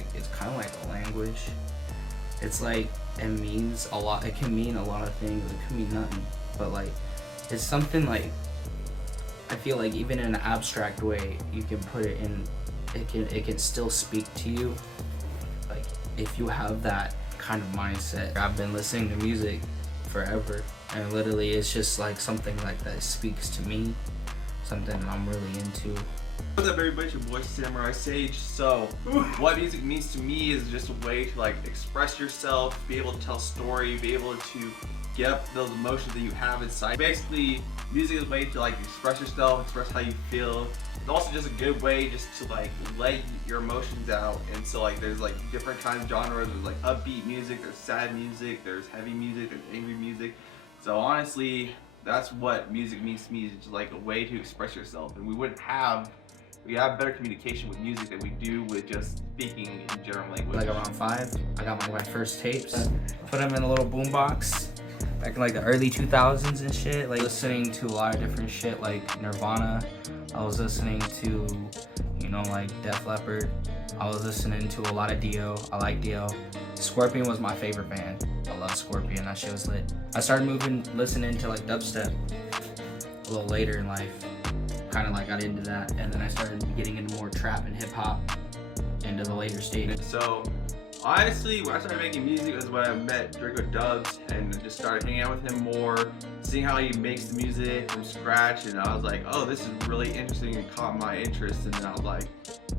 like, it's kind of like a language. It's like, it means a lot. It can mean a lot of things. It can mean nothing. But like, it's something like, I feel like even in an abstract way, you can put it in, it can still speak to you. Like, if you have that kind of mindset. I've been listening to music forever, and literally it's just like something like that speaks to me, something I'm really into. What's up everybody, it's your boy Samurai Sage. So what music means to me is just a way to like express yourself, be able to tell a story, be able to get up those emotions that you have inside. Basically, music is a way to like express yourself, express how you feel. It's also just a good way just to like let your emotions out. And so like there's like different kinds of genres. There's like upbeat music, there's sad music, there's heavy music, there's angry music. So honestly, that's what music means to me, is just like a way to express yourself. And we have better communication with music than we do with just speaking in general language. Like around 5, I got like my first tapes, put them in a little boombox back in like the early 2000s and shit, like listening to a lot of different shit like Nirvana. I was listening to, you know, like Def Leppard. I was listening to a lot of Dio. I like Dio. Scorpion was my favorite band. I love Scorpion, that shit was lit. I started listening to like dubstep a little later in life. Kind of like got into that, and then I started getting into more trap and hip hop into the later stages. So honestly, when I started making music was when I met DRACODUBZ and just started hanging out with him more, seeing how he makes the music from scratch, and I was like, oh, this is really interesting, and caught my interest. And then I was like,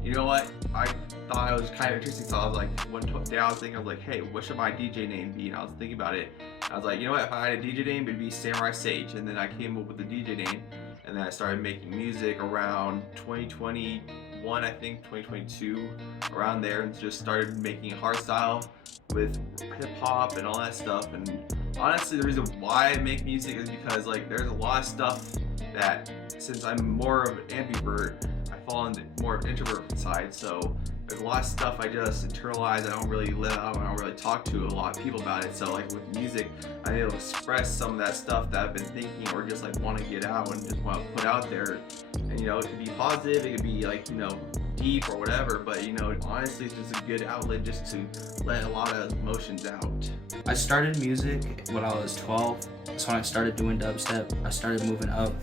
you know what, I thought it was kind of interesting, so I was like, one day I was thinking, I was like, hey, what should my DJ name be? And I was thinking about it. I was like, you know what, if I had a DJ name, it'd be Samurai Sage. And then I came up with the DJ name, and then I started making music around 2021, I think, 2022, around there, and just started making hardstyle with hip hop and all that stuff. And honestly, the reason why I make music is because like there's a lot of stuff that, since I'm more of an ambivert, I fall into more of an introvert side. So there's a lot of stuff I just internalize. I don't really let out. I don't really talk to a lot of people about it. So like with music, I'm able to express some of that stuff that I've been thinking, or just like want to get out and just want to put out there. And you know, it could be positive, it could be like, you know, deep or whatever, but you know, honestly, it's just a good outlet just to let a lot of emotions out. I started music when I was 12. That's when I started doing dubstep. I started moving up,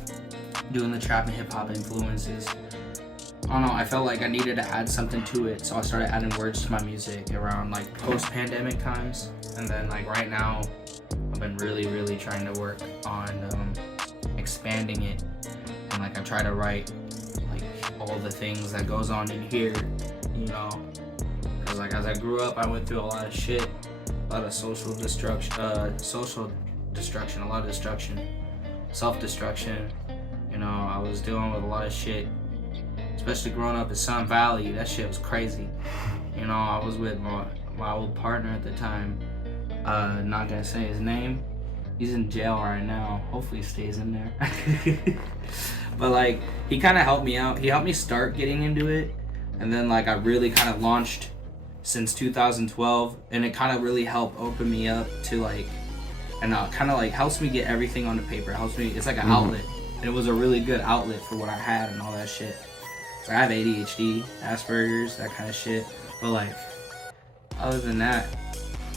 doing the trap and hip hop influences. I don't know, I felt like I needed to add something to it, so I started adding words to my music around like post-pandemic times. And then like right now, I've been really trying to work on expanding it. And like I try to write like all the things that goes on in here, you know, because like as I grew up, I went through a lot of shit, a lot of social destruction, a lot of destruction, self-destruction. You know, I was dealing with a lot of shit, especially growing up in Sun Valley. That shit was crazy. You know, I was with my old partner at the time. Not gonna say his name. He's in jail right now. Hopefully he stays in there. But like, he kind of helped me out. He helped me start getting into it. And then like I really kind of launched since 2012. And it kind of really helped open me up to like, and kind of like helps me get everything onto paper. It helps me, it's like an outlet. And it was a really good outlet for what I had and all that shit. So I have ADHD, Asperger's, that kind of shit. But like, other than that,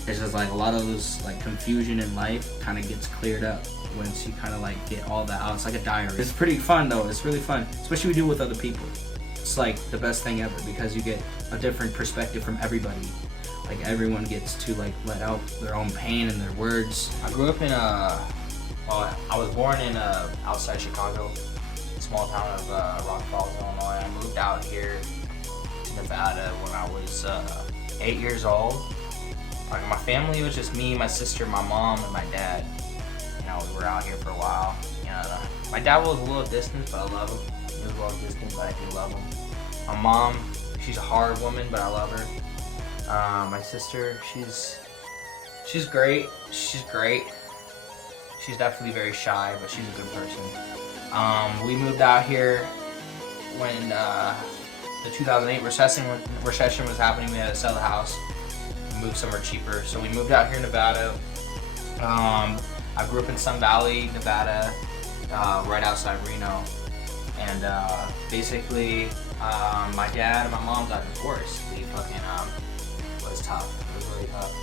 it's just like a lot of those like confusion in life kind of gets cleared up once you kind of like get all that out. It's like a diary. It's pretty fun though. It's really fun, especially we do with other people. It's like the best thing ever because you get a different perspective from everybody. Like everyone gets to like let out their own pain and their words. I grew up in I was born in outside Chicago, small town of Rock Falls, Illinois. I moved out here to Nevada when I was 8 years old. Like my family was just me, my sister, my mom, and my dad. You know, we were out here for a while. You know, my dad was a little distant, but I love him. He was a little distant, but I do love him. My mom, she's a hard woman, but I love her. My sister, she's great. She's great. She's definitely very shy, but she's a good person. We moved out here when the 2008 recession was happening. We had to sell the house. Move somewhere cheaper, so we moved out here in Nevada. I grew up in Sun Valley, Nevada, right outside Reno, and basically my dad and my mom got divorced. We fucking tough. It was really tough.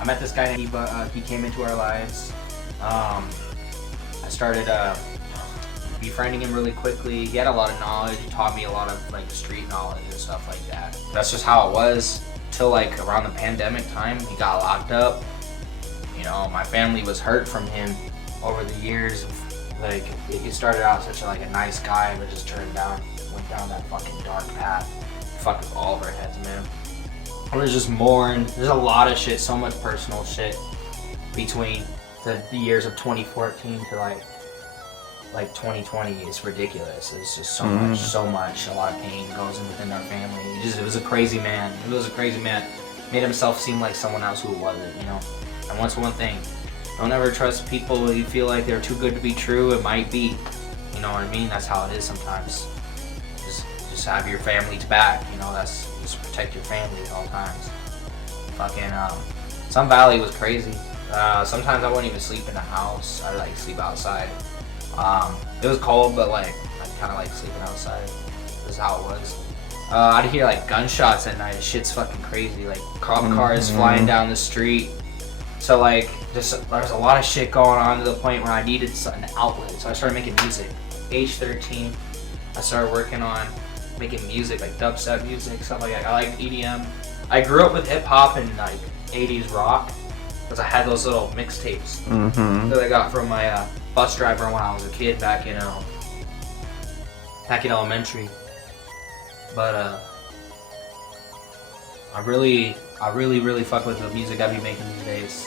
I met this guy. He came into our lives. I started befriending him really quickly. He had a lot of knowledge. He taught me a lot of like street knowledge and stuff like that. That's just how it was till like around the pandemic time. He got locked up. You know, my family was hurt from him over the years. Like, he started out such a nice guy, but just went down that fucking dark path. Fucked with all of our heads, man. I was just mourned. There's a lot of shit, so much personal shit between the years of 2014 to like 2020. It's ridiculous. It's just so much. A lot of pain goes in within our family. It was a crazy man. It was a crazy man. Made himself seem like someone else who wasn't, you know. And what's one thing? Don't ever trust people you feel like they're too good to be true. It might be. You know what I mean? That's how it is sometimes. Just have your family's back. You know, just protect your family at all times. Fucking Sun Valley was crazy. Sometimes I wouldn't even sleep in the house. I'd like sleep outside. It was cold, but like I kind of like sleeping outside. This is how it was. I'd hear like gunshots at night. Shit's fucking crazy. Like cop cars flying down the street. So like, there's a lot of shit going on to the point where I needed an outlet. So I started making music. Age 13, I started working on making music, like dubstep music, stuff like that. I like EDM. I grew up with hip hop and like 80s rock, because I had those little mixtapes that I got from my bus driver when I was a kid back in elementary. But I really fuck with the music I be making these days.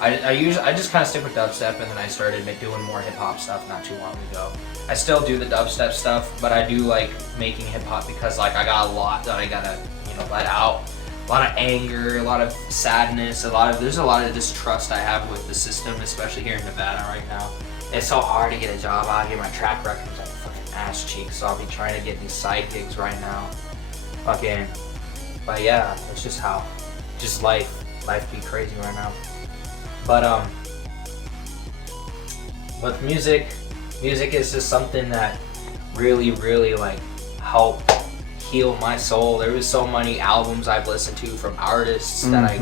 I just kind of stick with dubstep, and then I started doing more hip hop stuff not too long ago. I still do the dubstep stuff, but I do like making hip hop because like I got a lot that I gotta let out. A lot of anger, a lot of sadness, there's a lot of distrust I have with the system, especially here in Nevada right now. It's so hard to get a job out here. My track record's like fucking ass cheeks, so I'll be trying to get these side gigs right now. But yeah, it's just life be crazy right now. But with music is just something that really like helped heal my soul. There was so many albums I've listened to from artists that I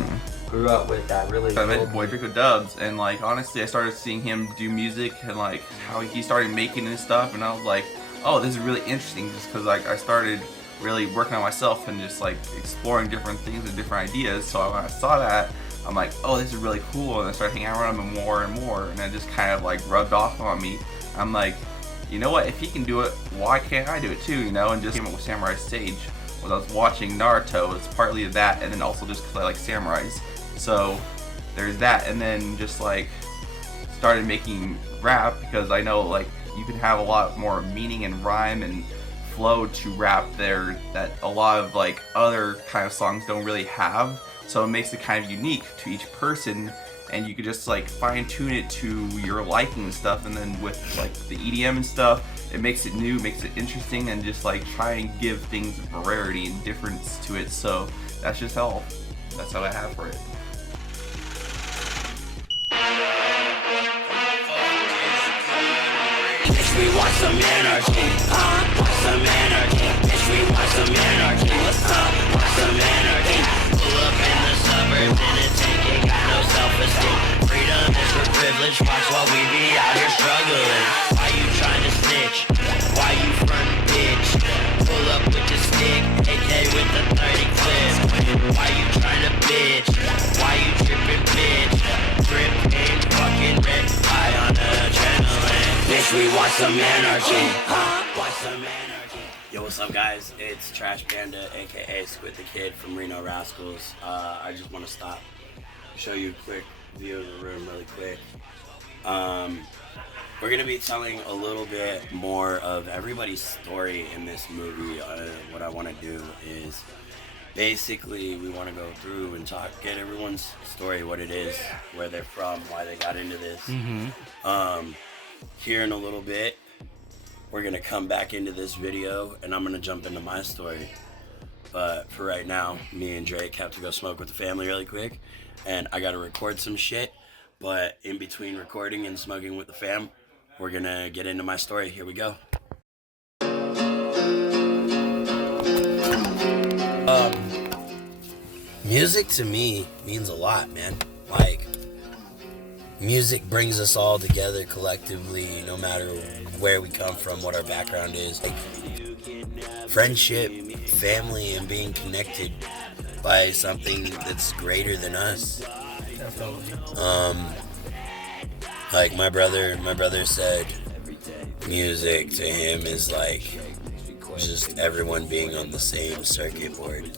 grew up with that really. I met boy DRACODUBZ, and like honestly, I started seeing him do music and like how he started making his stuff, and I was like, oh, this is really interesting, just because like I started really working on myself and just like exploring different things and different ideas. So when I saw that, I'm like, oh, this is really cool, and I started hanging around him more and more, and it just kind of like rubbed off on me. I'm like, you know what, if he can do it, why can't I do it too, you know? And just came up with Samurai Sage. When I was watching Naruto, it's partly that, and then also just because I like samurais. So there's that, and then just like started making rap, because I know like you can have a lot more meaning and rhyme and flow to rap there that a lot of like other kind of songs don't really have. So it makes it kind of unique to each person, and you could just like fine tune it to your liking and stuff. And then with like the EDM and stuff, it makes it new, makes it interesting, and just like try and give things variety and difference to it. So that's how I have for it. We want some anarchy, want some anarchy. Bitch, we want some anarchy. What's up? Want some anarchy. Pull up in the suburbs in a tank, ain't got no self-esteem. Freedom is for privilege, watch while we be out here struggling. Why you trying to snitch? Why you front bitch? Pull up with the stick, AK with the 30 clip. Why you trying to bitch? Why you tripping bitch? Drip ain't fucking red, high on adrenaline. Bitch, we want some anarchy, want some anarchy. Yo, what's up guys? It's Trash Panda, aka Squid the Kid from Reno Raskalz. I just want to stop, show you a quick view of the room really quick. We're going to be telling a little bit more of everybody's story in this movie. What I want to do is basically we want to go through and get everyone's story, what it is, where they're from, why they got into this. Here in a little bit, we're gonna come back into this video and I'm gonna jump into my story. But for right now, me and Drake have to go smoke with the family really quick, and I gotta record some shit. But in between recording and smoking with the fam, we're gonna get into my story. Here we go. Music to me means a lot, man. Like, music brings us all together collectively, no matter where we come from, what our background is. Like, friendship, family, and being connected by something that's greater than us. Definitely. Like my brother said, music to him is like just everyone being on the same circuit board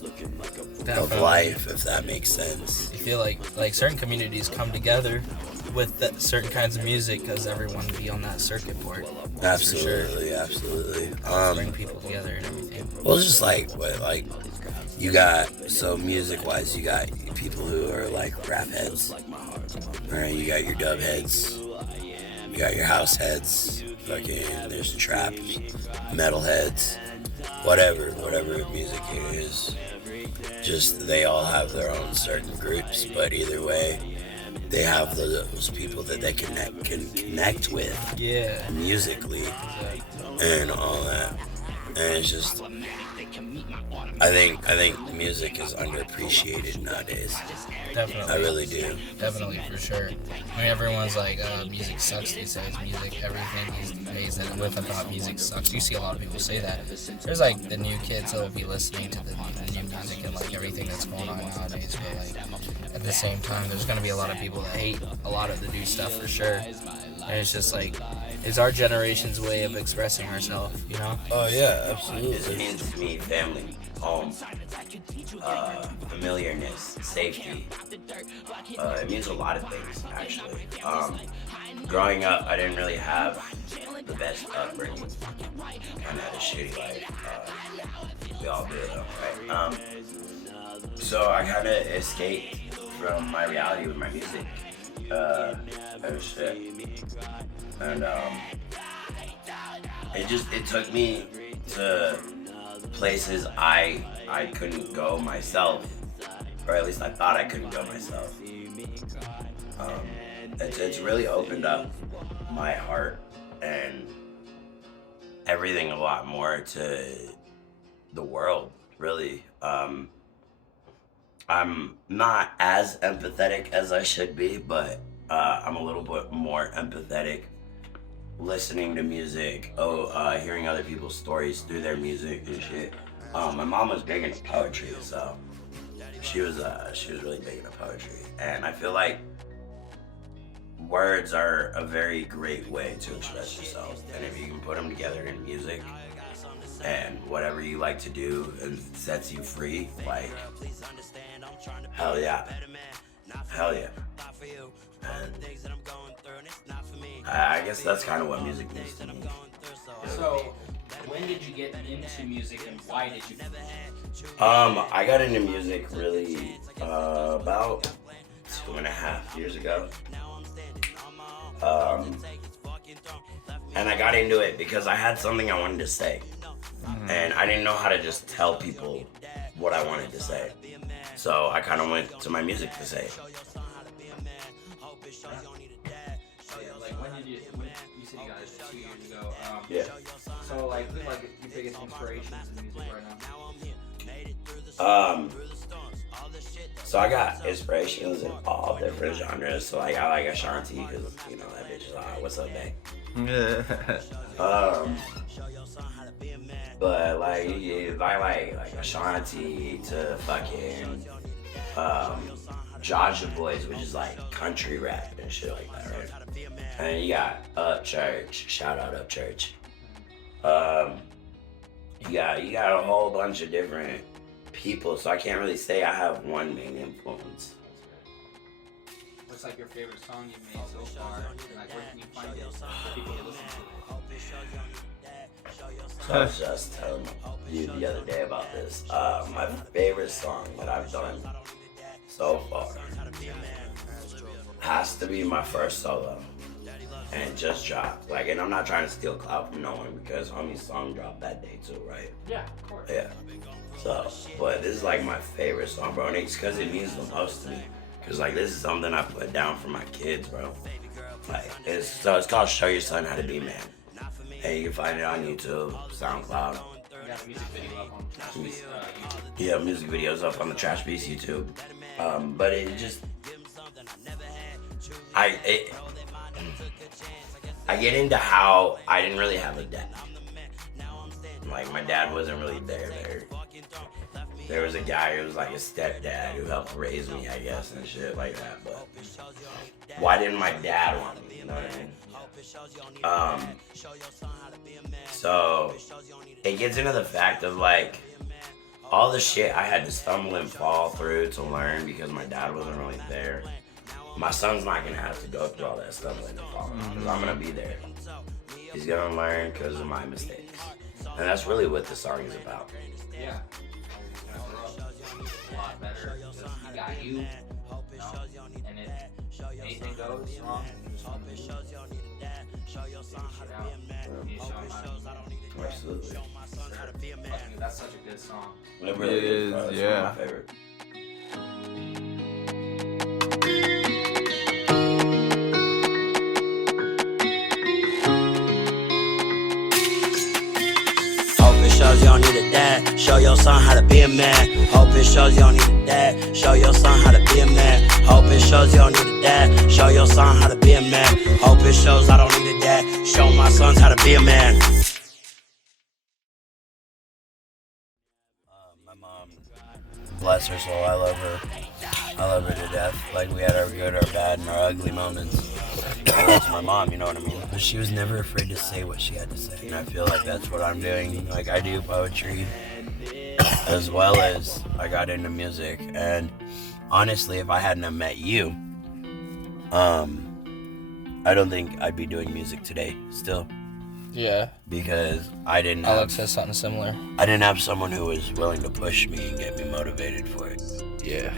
of life, if that makes sense. I feel like certain communities come together with certain kinds of music because everyone be on that circuit board. Absolutely, absolutely. Bring people together and everything. Well, it's just like what, like you got, so music-wise, you got people who are like rap heads. Alright, you got your dub heads. You got your house heads. Fucking, there's trap, metal heads. Whatever music it is. Just, they all have their own certain groups, but either way, they have those people that they can connect with. Yeah. Musically. And all that. And it's just, I think music is underappreciated nowadays. Definitely. I really do. Definitely, for sure. I mean, everyone's like, music sucks these days. Music, everything these days that with about music sucks. You see a lot of people say that. There's like the new kids that will be listening to the new music and like everything that's going on nowadays. But like at the same time, there's gonna be a lot of people that hate a lot of the new stuff for sure. And it's just like, it's our generation's way of expressing ourselves, you know? Oh yeah, absolutely. It means to me family, home, familiarness, safety. It means a lot of things, actually. Growing up, I didn't really have the best upbringing. Kind of had a shitty life. We all did, right? So I kind of escaped from my reality with my music. And shit. And it took me to places I couldn't go myself, or at least I thought I couldn't go myself. It's really opened up my heart and everything a lot more to the world, really. I'm not as empathetic as I should be, but I'm a little bit more empathetic listening to music, hearing other people's stories through their music and shit. My mom was big into poetry, so she was really big into poetry, and I feel like words are a very great way to express yourself, and if you can put them together in music and whatever you like to do and sets you free, like, hell yeah. And I guess that's kind of what music means to me. So, when did you get into music and why did you? I got into music really about 2.5 years ago. And I got into it because I had something I wanted to say. And I didn't know how to just tell people what I wanted to say. So I kind of went to my music to say it. Like, when you said you got it 2 years ago. Yeah. So, like, who's like your biggest inspirations in music right now? So I got inspirations in all different genres. So like I like Ashanti because you know that bitch is like, what's up, babe? But like I like Ashanti to fucking Jaja Boys, which is like country rap and shit like that, right? And you got Upchurch, shout out Upchurch. You got a whole bunch of different people, so I can't really say I have one main influence. What's like your favorite song you've made so far? Like, where can you find it for people to listen to? So I was just telling you the other day about this. My favorite song that I've done so far has to be my first solo, and it just dropped. Like, and I'm not trying to steal clout from no one because homie's song dropped that day too, right? Yeah, of course. Yeah. So, but this is like my favorite song, bro, and it's because it means the most to me. Cause like this is something I put down for my kids, bro. Like it's called "Show Your Son How to Be Man," and you can find it on YouTube, SoundCloud. got a music video up on Trashbeast YouTube. Yeah, music videos up on the Trashbeast YouTube. But it just, I get into how I didn't really have a dad. Like, my dad wasn't really there. There was a guy who was like a stepdad who helped raise me, I guess, and shit like that. But why didn't my dad want me? You know what I mean? So it gets into the fact of like all the shit I had to stumble and fall through to learn because my dad wasn't really there. My son's not gonna have to go through all that stumbling and falling because I'm gonna be there. He's gonna learn because of my mistakes, and that's really what the song is about. Yeah. A lot better. He got you, know, and if anything goes wrong, just want to figure shit out. You show him how to Absolutely. That's such a good song. It really is, bro. It's one of my favorite. Hope it shows you don't need a dad. Show your son how to be a man. Hope it shows you don't need a dad. Show your son how to be a man. Hope it shows you don't need a dad. Show your son how to be a man. Hope it shows I don't need a dad. Show my sons how to be a man. My mom, bless her soul, I love her. I love her to death. Like, we had our good, our bad, and our ugly moments. That's my mom, you know what I mean? But she was never afraid to say what she had to say. And I feel like that's what I'm doing. Like, I do poetry as well as I got into music. And honestly, if I hadn't have met you, I don't think I'd be doing music today still. Yeah. Because I didn't Alex says something similar. I didn't have someone who was willing to push me and get me motivated for it. Yeah.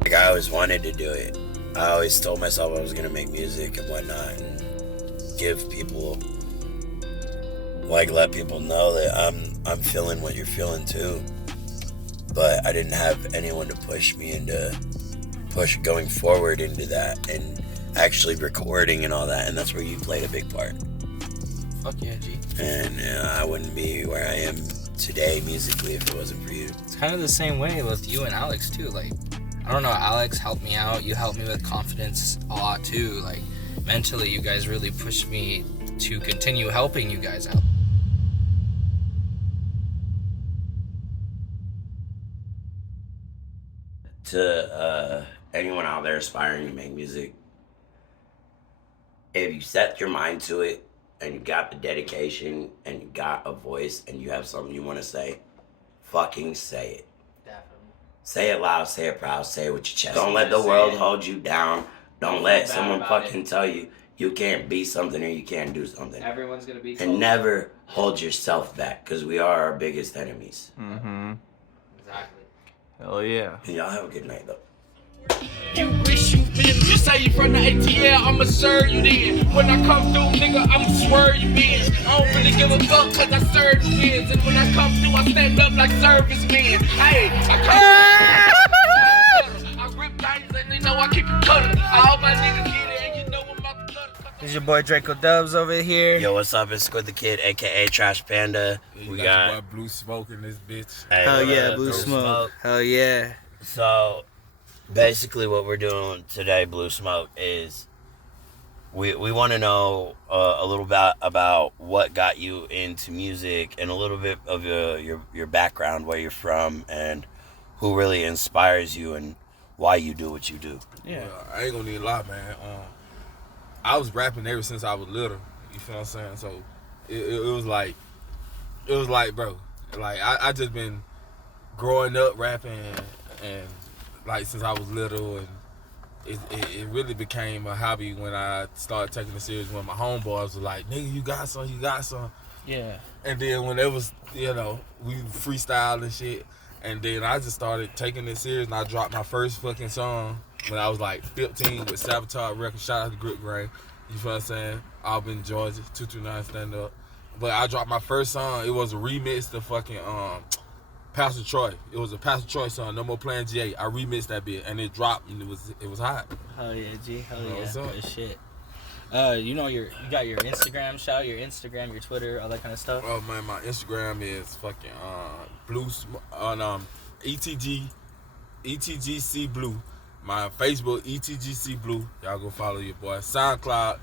Like, I always wanted to do it. I always told myself I was gonna make music and whatnot and give people, like, let people know that I'm feeling what you're feeling too. But I didn't have anyone to push me into going forward into that and actually recording and all that, and that's where you played a big part. Fuck yeah, G. And I wouldn't be where I am today musically if it wasn't for you. It's kind of the same way with you and Alex too. Like, I don't know, Alex helped me out. You helped me with confidence a lot too. Like, mentally, you guys really pushed me to continue helping you guys out. To anyone out there aspiring to make music, if you set your mind to it and you got the dedication and you got a voice and you have something you want to say, fucking say it. Definitely. Say it loud, say it proud, say it with your chest. Don't let the world hold you down. Don't let someone fucking tell you you can't be something or you can't do something. Everyone's gonna be told. And never hold yourself back, because we are our biggest enemies. Mm-hmm. Exactly. Hell yeah. And y'all have a good night, though. You wish you been. You say you from the ATL, I'ma serve you then. When I come through, nigga, I'ma swerve you in. I don't really give a fuck cause I serve you wins. And when I come through, I stand up like servicemen. Hey, I grip things and you know I keep it cutting. All my niggas get it and you know I'm about to cut it. This is your boy DRACODUBZ over here. Yo, what's up? It's Squid the Kid, aka Trash Panda. We got your boy Blue Smoke in this bitch. Hell yeah, Blue Smoke. Hell yeah. So, basically what we're doing today, Blue Smoke, is we want to know a little bit about what got you into music and a little bit of your background, where you're from, and who really inspires you and why you do what you do. Yeah, I ain't gonna need a lot, man. I was rapping ever since I was little. You feel what I'm saying? So it was like, bro, like I just been growing up rapping and like since I was little, and it really became a hobby when I started taking it serious. When my homeboys was like, "Nigga, you got some." Yeah. And then when it was, you know, we freestyle and shit. And then I just started taking it serious, and I dropped my first fucking song when I was like 15 with Sabotage Records. Shout out to Grip Grain. You feel what I'm saying? Auburn, Georgia, 229 Stand Up. But I dropped my first song. It was a remix to fucking Pastor Troy. It was a Pastor Troy song, No More Playing G8. I remixed that bit, and it dropped, and it was hot. Hell yeah, G. Hell You know yeah. what's up? Good shit. You know you got your Instagram, shout out your Instagram, your Twitter, all that kind of stuff. Oh man, my Instagram is fucking ETGC Blue. My Facebook ETGC Blue. Y'all go follow your boy. SoundCloud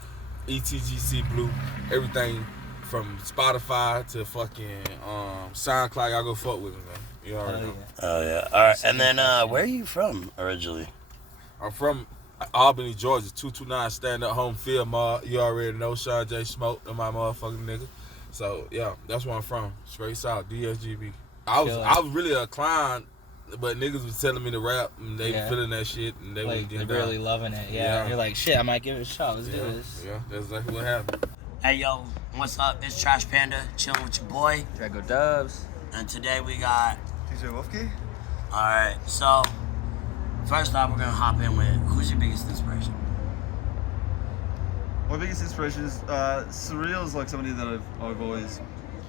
ETGC Blue. Everything from Spotify to fucking SoundCloud. Y'all go fuck with me, man. You already know. Oh yeah. All right. And then where are you from originally? I'm from Albany, Georgia. 229 Stand Up Home Field Mall. You already know Sean J Smoke and my motherfucking nigga. So yeah, that's where I'm from. Straight South, DSGB. I was really a clown, but niggas was telling me to rap and they feeling that shit and they like, was getting they're really loving it. Yeah. You're like, shit, I might give it a shot. Let's do this. Yeah, that's exactly what happened. Hey yo, what's up? It's Trash Panda, chilling with your boy. DRACODUBZ. And today we got DJ Wolfkey. Alright, so first off we're gonna hop in with who's your biggest inspiration? My biggest inspiration is Surreal is like somebody that I've always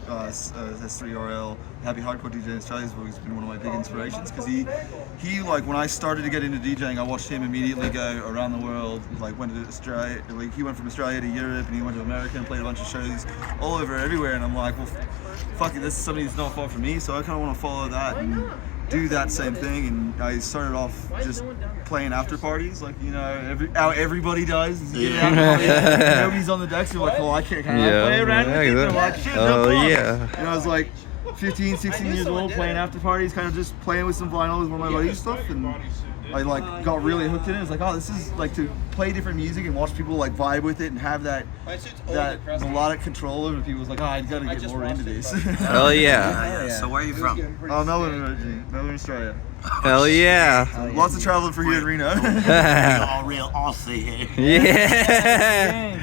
S3RL, Happy Hardcore DJ in Australia has always been one of my big inspirations because he like when I started to get into DJing, I watched him immediately go around the world. Like went to Australia, like he went from Australia to Europe and he went to America and played a bunch of shows all over everywhere. And I'm like, well, fuck it, this is somebody that's not far from me, so I kind of want to follow that and do that same thing. And I started off just playing after parties, like how everybody does. Nobody's on the decks. You're like, well, I can't play around with it. They're like, shit, no problem. And I was like 15, 16 years old playing after parties, kind of just playing with some vinyl with one of my buddies stuff, and I like got really hooked in it. It's like, oh, this is like to play different music and watch people like vibe with it and have that melodic control over people. It's like, oh, I gotta get more into this. Hell yeah. So where are you from? Melbourne originally, Melbourne, Australia. Hell yeah. Lots of traveling for here in Reno. All real Aussie here. Yeah.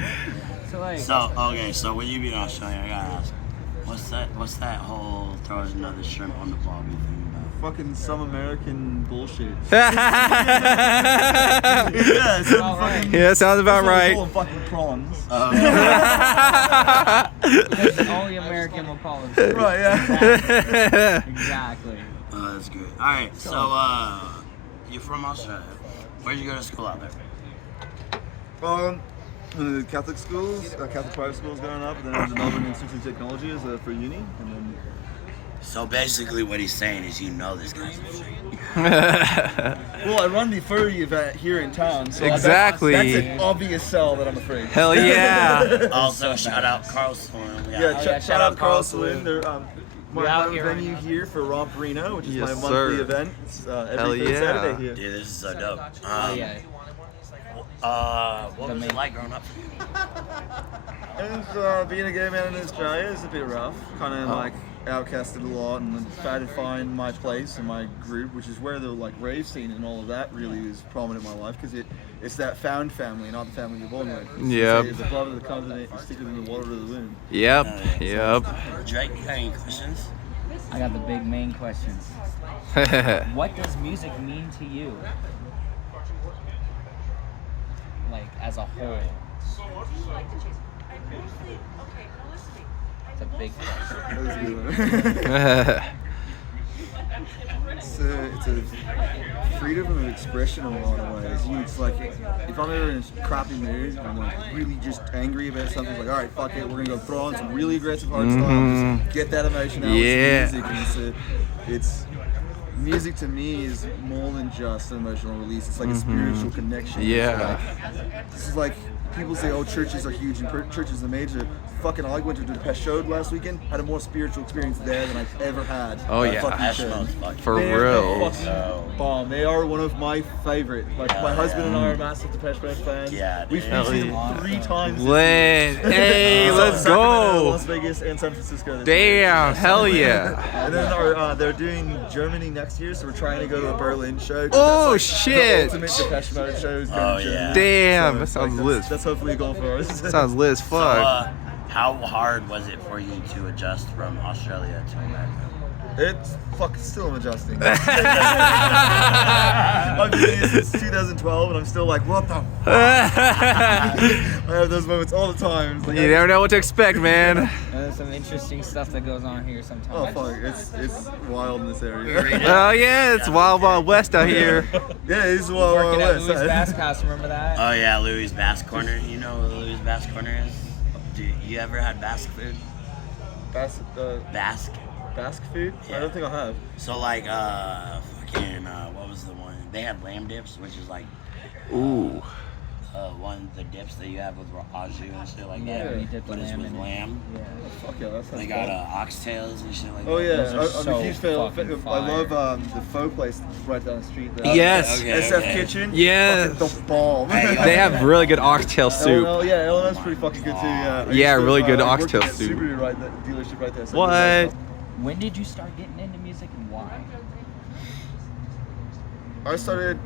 So when you be in Australia, I gotta ask, what's that whole throw another shrimp on the barbie thing about? Fucking some American bullshit. Yeah, sounds about right. Fucking prawns. That's all the American will call them. Right, yeah. Exactly. Oh, that's good. All right, so you're from Australia. Where'd you go to school out there? Catholic schools, Catholic private schools growing up, and then I went to Melbourne Institute of Technology for uni, and then. So basically, what he's saying is, this guy's a shit. Well, I run the furry event here in town, so exactly. That's an obvious sell that I'm afraid. Hell yeah. Also, shout out Carl Swin. Shout out Carl Swin. They're my venue here for Romp Reno, which is my monthly event. It's every third Saturday here. Dude, this is so dope. What was it like growing up for you? And being a gay man in Australia is a bit rough. Kind of like outcasted a lot, and tried to find my place in my group, which is where the like rave scene and all of that really is prominent in my life, because it's that found family, not the family you're born with. Yep. It's the blood of the continent, you stick it in the water of the womb. Yep. Yep. Drake, you got any questions? I got the big main questions. What does music mean to you? Like, as a whole. It's a big question. It's a freedom of expression in a lot of ways. It's like, if I'm ever in a crappy mood and I'm like really just angry about something, it's like, all right, fuck it, we're gonna go throw on some really aggressive hardstyle, just get that emotion out with music. And it's music to me is more than just an emotional release. It's like a spiritual connection. Yeah. This is like, people say, oh, churches are huge and churches are major. Fucking, I went to the Depeche show last weekend, had a more spiritual experience there than I've ever had. Oh yeah, for real. Bomb. They are one of my favorite. Like my husband and I are massive Depeche Mode fans. Yeah, we've seen them 3 times. Hey, let's go. Las Vegas and San Francisco. Damn, hell yeah. And then they're doing Germany next year, so we're trying to go to a Berlin show. Oh like shit! The ultimate Depeche Mode show is going to Germany. Damn, so, that sounds lit. That's hopefully a goal for us. Sounds lit as fuck. So, how hard was it for you to adjust from Australia to America? It's fucking still adjusting. I've been doing it since 2012, and I'm still like, what the fuck? I have those moments all the time. It's like, You never know what to expect, man. There's some interesting stuff that goes on here sometimes. oh fuck, it's wild in this area. Oh yeah, it's Wild Wild West out here. Yeah, it is wild. Working at West. Louis Bass House, remember that? Oh yeah, Louis Bass Corner. You know what Louis Bass Corner is? Do you ever had Basque food? Basque? Basque food? Yeah. I don't think I have. So like, what was the one? They had lamb dips, which is like, Ooh. the dips that you have with au jus and shit like Yeah, that. you dip the But it's lamb with in it. lamb. Yeah. Fuck yeah, that sounds They got fun. oxtails and shit like Oh that. yeah, Those are I'm so a huge fan. fucking I love fire. the pho place right down the street. There. Yes. Okay, SF okay. Kitchen. Yes. Fucking the bomb. They have really good oxtail soup. LNL, yeah, LNL's pretty fucking good too. Yeah. I Yeah, used to, really good I worked oxtail at soup. Subaru right, that dealership right there. So What? I was When did you start getting into music and why? I started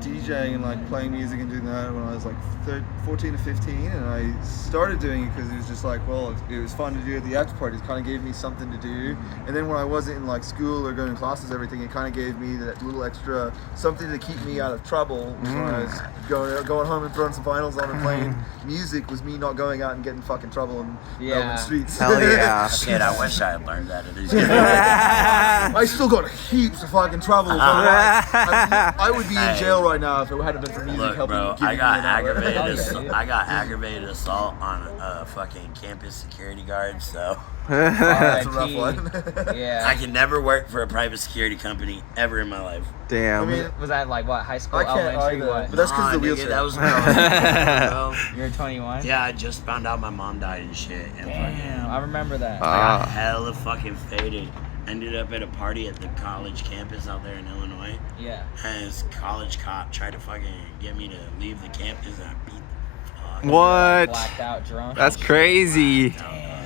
DJing and like playing music and doing that when I was like 14 to 15, and I started doing it because it was just like, well, it was fun to do at the after parties. Kind of gave me something to do, and then when I wasn't in like school or going to classes, everything, it kind of gave me that little extra something to keep me out of trouble. When I was going home and throwing some vinyls on and playing music was me not going out and getting fucking trouble in Melbourne streets. Hell yeah. Shit, I wish I had learned that at these kids. I still got heaps of fucking trouble. But I would be in jail right now if it hadn't been for music Look, helping bro, give me I got an outlet. aggravated assault on a fucking campus security guard, so That's a rough one. Yeah. I can never work for a private security company ever in my life. Damn. I mean, Was that like what, high school, I can't elementary, either, what? but that's because Nah, of the nigga, wheelchair. that was when I was bro. You're 21? Yeah, I just found out my mom died and shit. And Damn, I remember that. I got hella fucking faded. Ended up at a party at the college campus out there in Illinois. Yeah. And this college cop tried to fucking get me to leave the campus, and I beat the fuck. What? Blacked out drunk. That's crazy. Damn.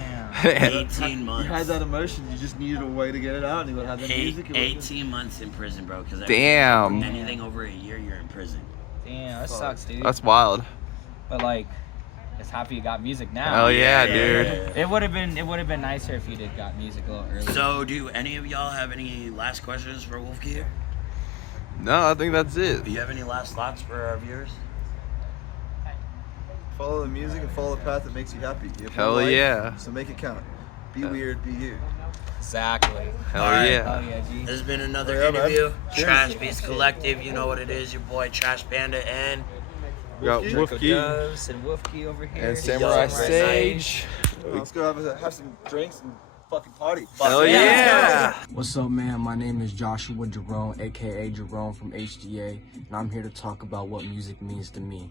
18 months. You had that emotion, you just needed a way to get it out, and you would have that music. it was- 18 months in prison, bro. Because Damn. anything over a year, you're in prison. Damn, that sucks, dude. That's wild. But like, it's happy you got music now. Hell yeah, Yeah, dude. yeah, yeah. It would have been nicer if you did got music a little earlier. So, do any of y'all have any last questions for Wolfkey? No, I think that's it. Do you have any last thoughts for our viewers? Follow the music and follow the path that makes you happy. You have one Hell life, yeah. So make it count. Be weird, be you. Exactly. Hell Alright. yeah. Oh yeah, G. This has been another Yeah, man. interview. Cheers. Trashbeast Collective, you know what it is. Your boy Trash Panda and We got Wolfkey DRACODUBZ and Wolfkey over here. and Samurai Sage. Let's go have some drinks and fucking party. Hell yeah. What's up, man? My name is Joshua Jerome, aka Jerome from HGA, and I'm here to talk about what music means to me.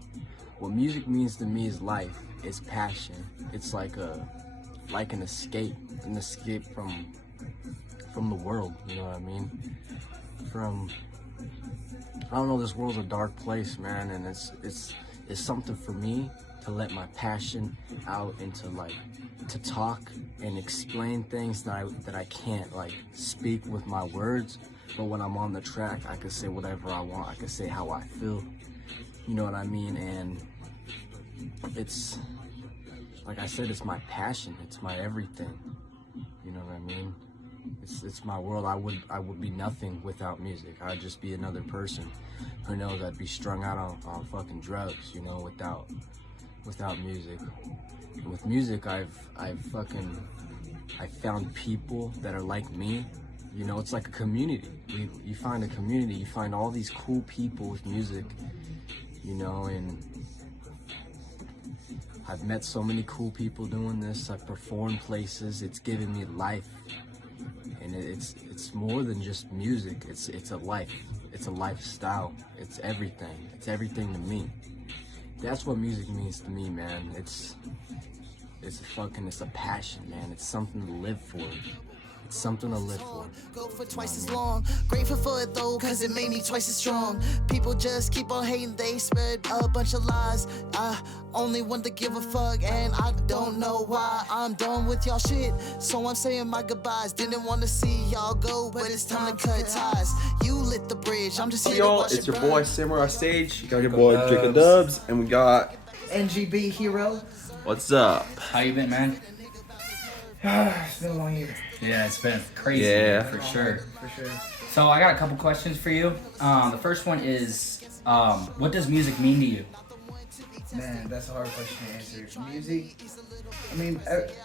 What music means to me is life. It's passion. It's like an escape from the world. You know what I mean? I don't know. This world's a dark place, man, and it's something for me to let my passion out and to talk and explain things that I can't like speak with my words. But when I'm on the track, I can say whatever I want. I can say how I feel. You know what I mean? And it's like I said, it's my passion. It's my everything. You know what I mean? It's my world. I would be nothing without music. I'd just be another person. Who knows? I'd be strung out on fucking drugs, you know, without music. And with music, I've found people that are like me. You know, it's like a community. You find a community. You find all these cool people with music. You know, and I've met so many cool people doing this. I've performed places. It's given me life. And it's more than just music. It's a life. It's a lifestyle. It's everything. It's everything to me. That's what music means to me, man. It's a passion, man. It's something to live for. It's something to live for. Go for twice as long. Grateful for it though, cause it made me twice as strong. People just keep on hating, they spread a bunch of lies. I only want to give a fuck, and I don't know why. I'm done with y'all shit, so I'm saying my goodbyes. Didn't want to see y'all go, but it's time to cut ties. You lit the bridge, I'm just here to Y'all, watch it's it your burn. boy Samurai Sage. You got your boy DRACODUBZ, and we got NGB Hero. what's up? How you been, man? It's been a long year. Yeah, it's been crazy. Yeah. For sure. For sure. So I got a couple questions for you. The first one is, what does music mean to you? Man, that's a hard question to answer. Music, I mean,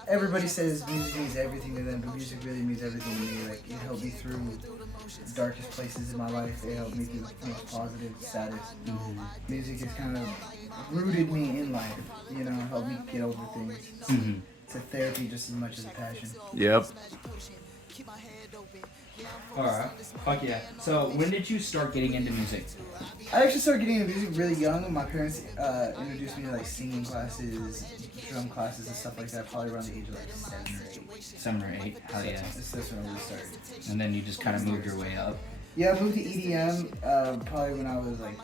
everybody says music means everything to them, but music really means everything to me. Like, it helped me through the darkest places in my life. It helped me through the most positive, saddest. Music has kind of rooted me in life, you know, helped me get over things. It's a therapy just as much as a passion. Yep. Alright, fuck yeah. So when did you start getting into music? I actually started getting into music really young. My parents introduced me to like singing classes, drum classes and stuff like that, probably around the age of like 7 or 8. 7 or 8, hell yeah. That's when I really started. And then you just kind of moved your way up. Yeah, I moved to EDM probably when I was like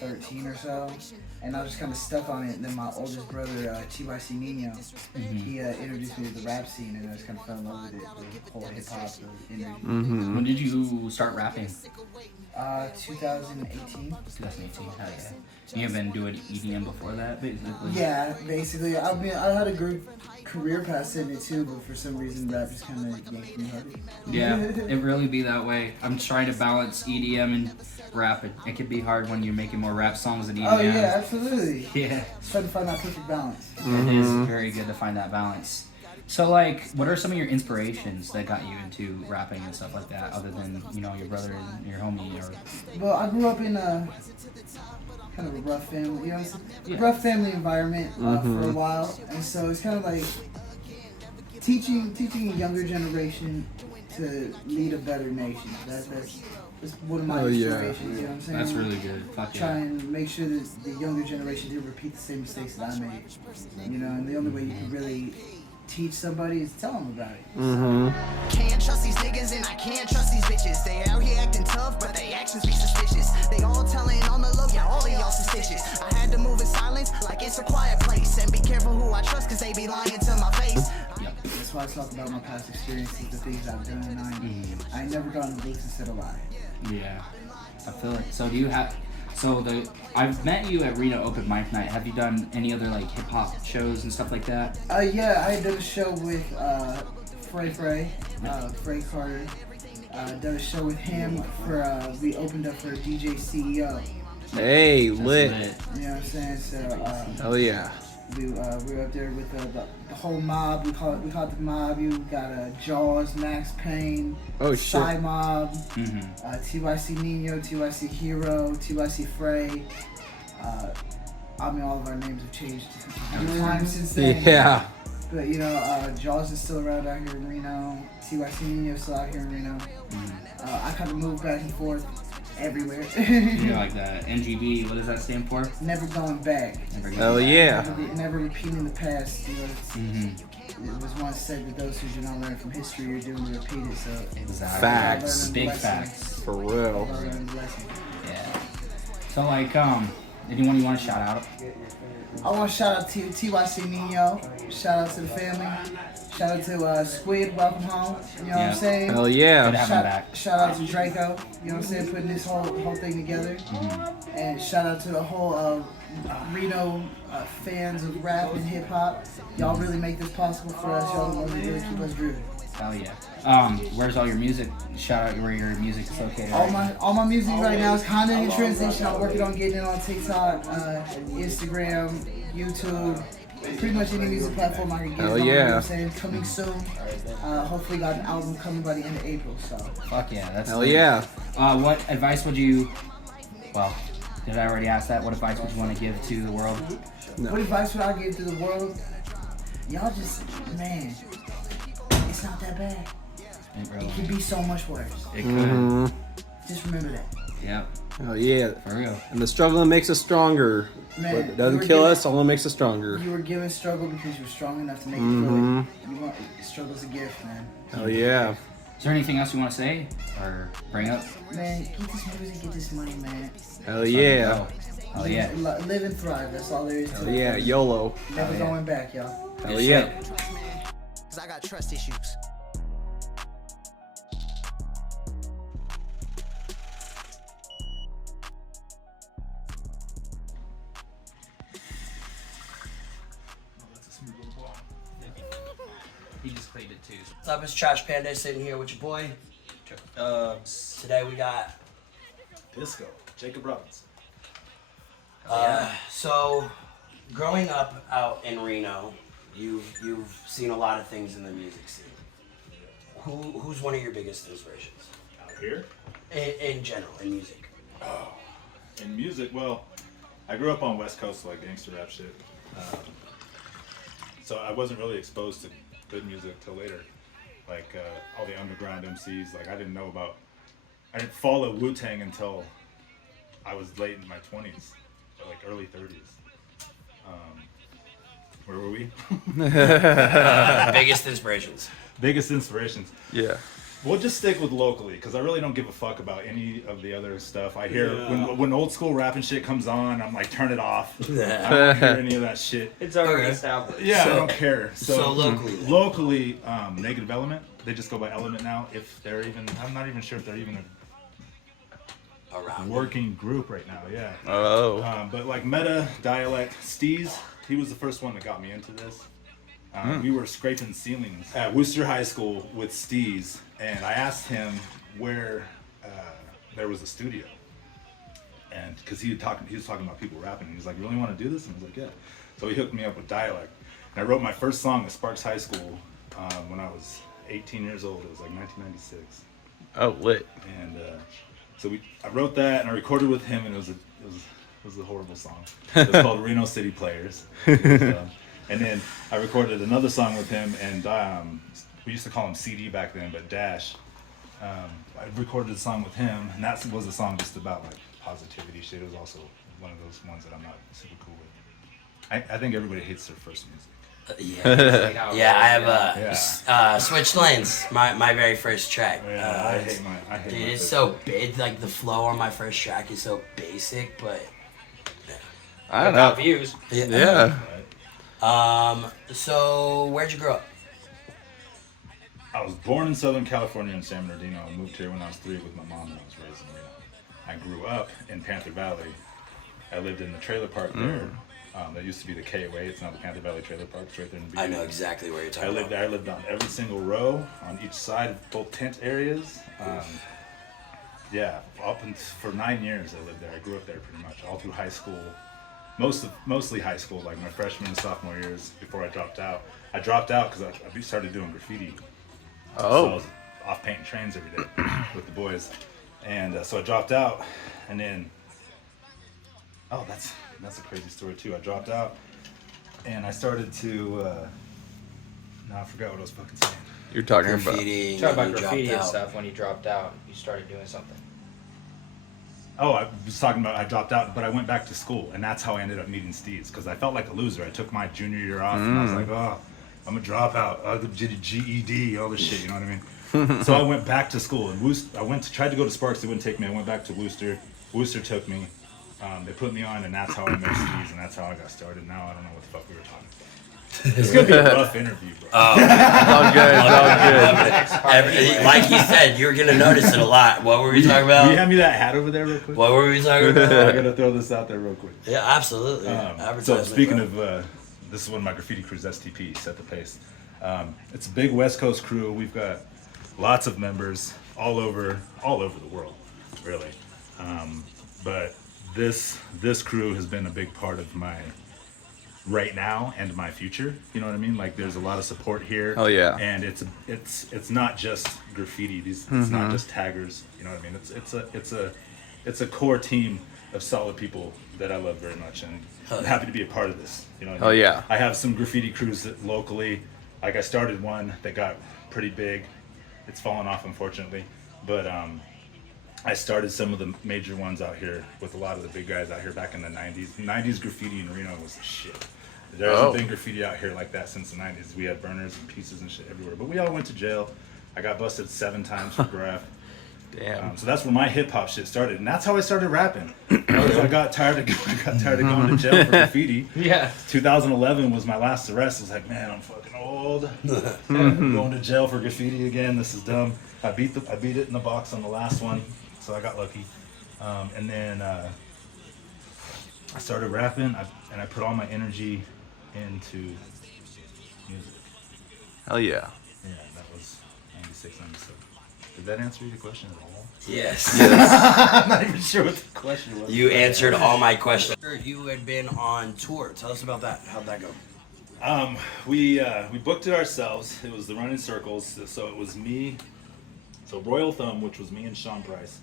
13 or so, and I was just kind of stuck on it. And then my oldest brother, TYC Nino, he introduced me to the rap scene, and I just kind of fell in love with it, the whole hip hop energy. When did you start rapping? 2018. 2018, hell yeah. You've been doing EDM before that, basically? Yeah, basically. I mean, I had a good career path in it too, but for some reason rap just kind of yanked me harder. Yeah, it really be that way. I'm trying to balance EDM and rap. It can be hard when you're making more rap songs than EDM. Oh yeah, absolutely. Yeah. It's trying to find that perfect balance. It is very good to find that balance. So, like, what are some of your inspirations that got you into rapping and stuff like that, other than, you know, your brother and your homie? Or... Well, I grew up in a kind of a rough family, you know, rough family environment for a while, and so it's kind of like teaching a younger generation to lead a better nation. That's one of my inspirations. You know what I'm saying? That's really good. Fuck Try and make sure that the younger generation didn't repeat the same mistakes that I made. You know, and the only way you can really teach somebody is tell them about it. Can't trust these niggas and I can't trust these bitches. They out here acting tough, but their actions be suspicious. They all telling on the low, yeah, all of y'all suspicious. I had to move in silence like it's a quiet place. And be careful who I trust, cause they be lying to my face. That's why I talk about my past experiences, the things I've done, and I ain't never gone to the booth instead of lying. Yeah, I feel it. So do you have... So I've met you at Reno Open Mic Night. Have you done any other like hip hop shows and stuff like that? Yeah, I did a show with FRAY Carter. Done a show with him for we opened up for DJ CEO. Hey, lit. You know what I'm saying? So hell yeah. We were up there with the whole mob. We call it the mob. You got Jaws, Max Payne, Psy Mob, TYC Nino, TYC Hero, TYC Fray. I mean, all of our names have changed time since then. Yeah. But you know, Jaws is still around out here in Reno. TYC Nino is still out here in Reno. I kind of moved back and forth everywhere. You're like the NGB, what does that stand for? Never going back. Hell yeah. Never repeating the past. You know, it was once said that those who do not learn from history are doomed to repeat it. So exactly. Facts. Big facts. For real. Yeah. So like, anyone you want to shout out? I want to shout out to TYC Nino. Shout out to the family. Shout out to Squid, welcome home. You know what I'm saying? Hell yeah. Good to have him back. Shout out to Draco. You know what I'm saying? Putting this whole thing together. And shout out to the whole Reno fans of rap and hip hop. Y'all really make this possible for us. Y'all the ones that really keep us driven. Hell yeah. Where's all your music? Shout out where your music is located. All my music right now is kind of in transition. I'm working on getting it on TikTok, Instagram, YouTube. Pretty much any music platform I can get. Hell on, yeah. You know what I'm saying? Coming soon. Hopefully got an album coming by the end of April. So. Fuck yeah. That's hell yeah. What advice would you... Well, did I already ask that? What advice would you want to give to the world? No. What advice would I give to the world? Y'all just... Man. It's not that bad. It could be so much worse. It could. Just remember that. Yep. Oh yeah. For real. And the struggle makes us stronger. Man, but it doesn't kill us, only makes us stronger. You were given struggle because you were strong enough to make it through it. Struggle's a gift, man. Oh yeah. Is there anything else you want to say or bring up? Man, get this music, get this money, man. Hell yeah. Hell yeah. Live and thrive, that's all there is to it. Hell yeah, YOLO. Never going back, y'all. Hell yeah. Cause I got trust issues. He just played it too. What's up, it's Trash Panda sitting here with your boy, DRACODUBZ. Today we got PISCO, Jacob Robbins. So, growing up out in Reno, you've seen a lot of things in the music scene. Who's one of your biggest inspirations? Out here? In general, in music. Oh. In music, well, I grew up on West Coast, like gangster rap shit. So I wasn't really exposed to good music till later. Like all the underground MCs, like I didn't follow Wu-Tang until I was late in my 20s, like early 30s. Where were we? Biggest inspirations. Biggest inspirations. Yeah. We'll just stick with locally, because I really don't give a fuck about any of the other stuff. I hear when old school rapping shit comes on, I'm like, turn it off. I don't hear any of that shit. It's already established. Yeah, I don't care. So locally, Negative Element. They just go by Element now. If they're even, I'm not even sure if they're even a working group right now. Yeah. Oh. But like Meta, Dialect, Steez, he was the first one that got me into this. We were scraping ceilings at Worcester High School with Steez, and I asked him where there was a studio, and because he was talking about people rapping, and he's like, "You really want to do this?" And I was like, "Yeah." So he hooked me up with Dialect, and I wrote my first song at Sparks High School when I was 18 years old. It was like 1996. Oh, lit. And so I wrote that, and I recorded with him, and it was a horrible song. It was called Reno City Players. And then I recorded another song with him, and we used to call him CD back then, but Dash. I recorded a song with him, and that was a song just about like positivity shit. It was also one of those ones that I'm not super cool with. I think everybody hates their first music. I have Switch Lanes, my very first track. Yeah, I hate dude, my it's so big. Like the flow on my first track is so basic, but I don't know. Views. Yeah. So where'd you grow up? I was born in Southern California in San Bernardino. I moved here when I was 3 with my mom, and I was raised in Reno. I grew up in Panther Valley. I lived in the trailer park there. That used to be the KOA. It's now the Panther Valley Trailer Park. It's right there in the beginning. I know exactly where you're talking about. I lived on every single row on each side of both tent areas. For 9 years I lived there. I grew up there pretty much all through high school. Mostly high school, like my freshman and sophomore years before I dropped out. I dropped out because I started doing graffiti. Oh. So I was off painting trains every day with the boys. And so I dropped out, and then, that's a crazy story too. I dropped out, and I started to, I forgot what I was fucking saying. You're talking graffiti. Talk about graffiti and stuff when you dropped out. You started doing something. Oh, I was talking about I dropped out, but I went back to school, and that's how I ended up meeting Steez, because I felt like a loser. I took my junior year off, and I was like, oh, I'm a dropout. I did a GED, all this shit, you know what I mean? So I went back to school, and tried to go to Sparks. They wouldn't take me. I went back to Worcester. Worcester took me. They put me on, and that's how I met Steez, and that's how I got started. Now I don't know what the fuck we were talking about. It's gonna be a rough interview, bro. Oh, all good. Like he said, you're gonna notice it a lot. What were we talking about? Will you hand me that hat over there real quick? What were we talking about? I gotta throw this out there real quick. Yeah, absolutely. So speaking of, this is one of my graffiti crews, STP, Set the Pace. It's a big West Coast crew. We've got lots of members all over the world, really. But this crew has been a big part of my right now and my future, you know what I mean? Like there's a lot of support here. Oh yeah. And it's not just graffiti. It's not just taggers. You know what I mean? It's a core team of solid people that I love very much, and I'm happy to be a part of this. You know what I mean? Yeah. I have some graffiti crews that locally, like I started one that got pretty big. It's fallen off unfortunately, but I started some of the major ones out here with a lot of the big guys out here back in the 90s. 90s graffiti in Reno was the shit. There hasn't been graffiti out here like that since the 90s. We had burners and pieces and shit everywhere. But we all went to jail. I got busted 7 times for graff. Damn. So that's where my hip hop shit started, and that's how I started rapping. I got tired of going to jail for graffiti. Yeah. 2011 was my last arrest. I was like, man, I'm fucking old. I'm going to jail for graffiti again. This is dumb. I beat it in the box on the last one, so I got lucky. And then I started rapping, and I put all my energy into music. Hell yeah. Yeah, that was 96, 97. Did that answer your question at all? Yes. I'm not even sure what the question was. You answered all my questions. You had been on tour. Tell us about that. How'd that go? We booked it ourselves. It was the Running Circles. So it was me. So Royal Thumb, which was me and Sean Price,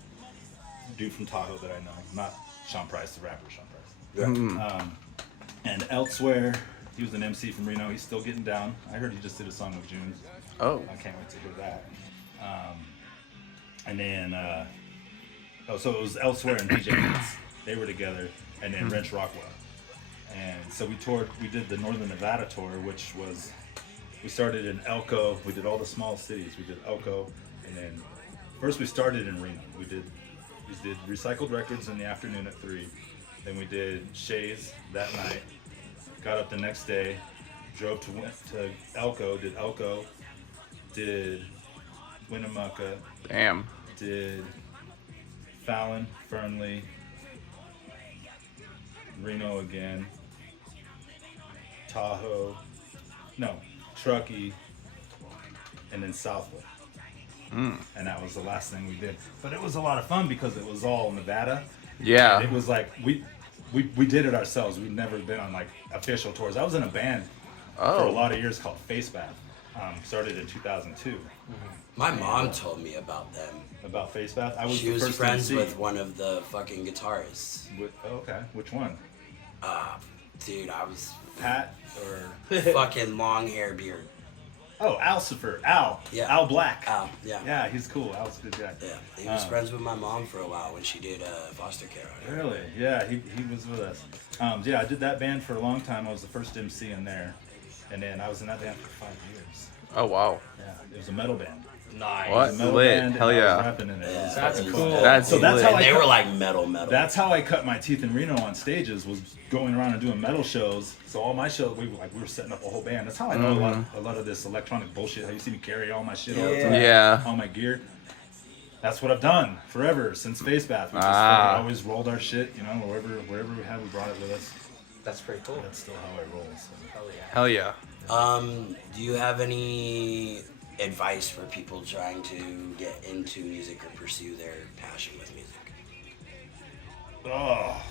dude from Tahoe that I know, not Sean Price, the rapper Sean Price. Yeah. And Elsewhere, he was an MC from Reno. He's still getting down. I heard he just did a song with June. Oh. I can't wait to hear that. And then, so it was Elsewhere and DJ Beats. They were together, and then Wrench Rockwell. And so we toured. We did the Northern Nevada tour, which was, we started in Elko. We did all the small cities. We did Elko, and then first we started in Reno. We did Recycled Records in the afternoon at 3. Then we did Shays that night. Got up the next day, drove to Elko. Did Elko. Did Winnemucca. Damn. Did Fallon, Fernley, Reno again, Tahoe, no, Truckee, and then Southwood. And that was the last thing we did. But it was a lot of fun because it was all Nevada. Yeah. And it was like we did it ourselves. We'd never been on like official tours. I was in a band for a lot of years called Face Bath. Started in 2002. My mom told me about them. About Face Bath? She was friends with one of the fucking guitarists. Okay, which one? Dude, I was Pat or fucking long hair beard. Oh, Alcifer, Al. Yeah. Al Black. Al, yeah. Yeah, he's cool. Al's a good guy. Yeah, he was friends with my mom for a while when she did foster care. Really? Yeah, he was with us. Yeah, I did that band for a long time. I was the first MC in there. And then I was in that band for 5 years. Oh, wow. Yeah, it was a metal band. Nice. What? Lit. Hell yeah. Yeah, that's cool. That's lit. How they were like metal. That's how I cut my teeth in Reno on stages, was going around and doing metal shows. So all my shows, we were setting up a whole band. That's how I know a lot of this electronic bullshit. How you see me carry all my shit all the time. Yeah. All my gear. That's what I've done forever since Face Bath. We just fucking always rolled our shit, you know, wherever we had, we brought it with us. That's pretty cool. That's still how I roll. So. Hell yeah. Do you have any advice for people trying to get into music or pursue their passion with music? Oh,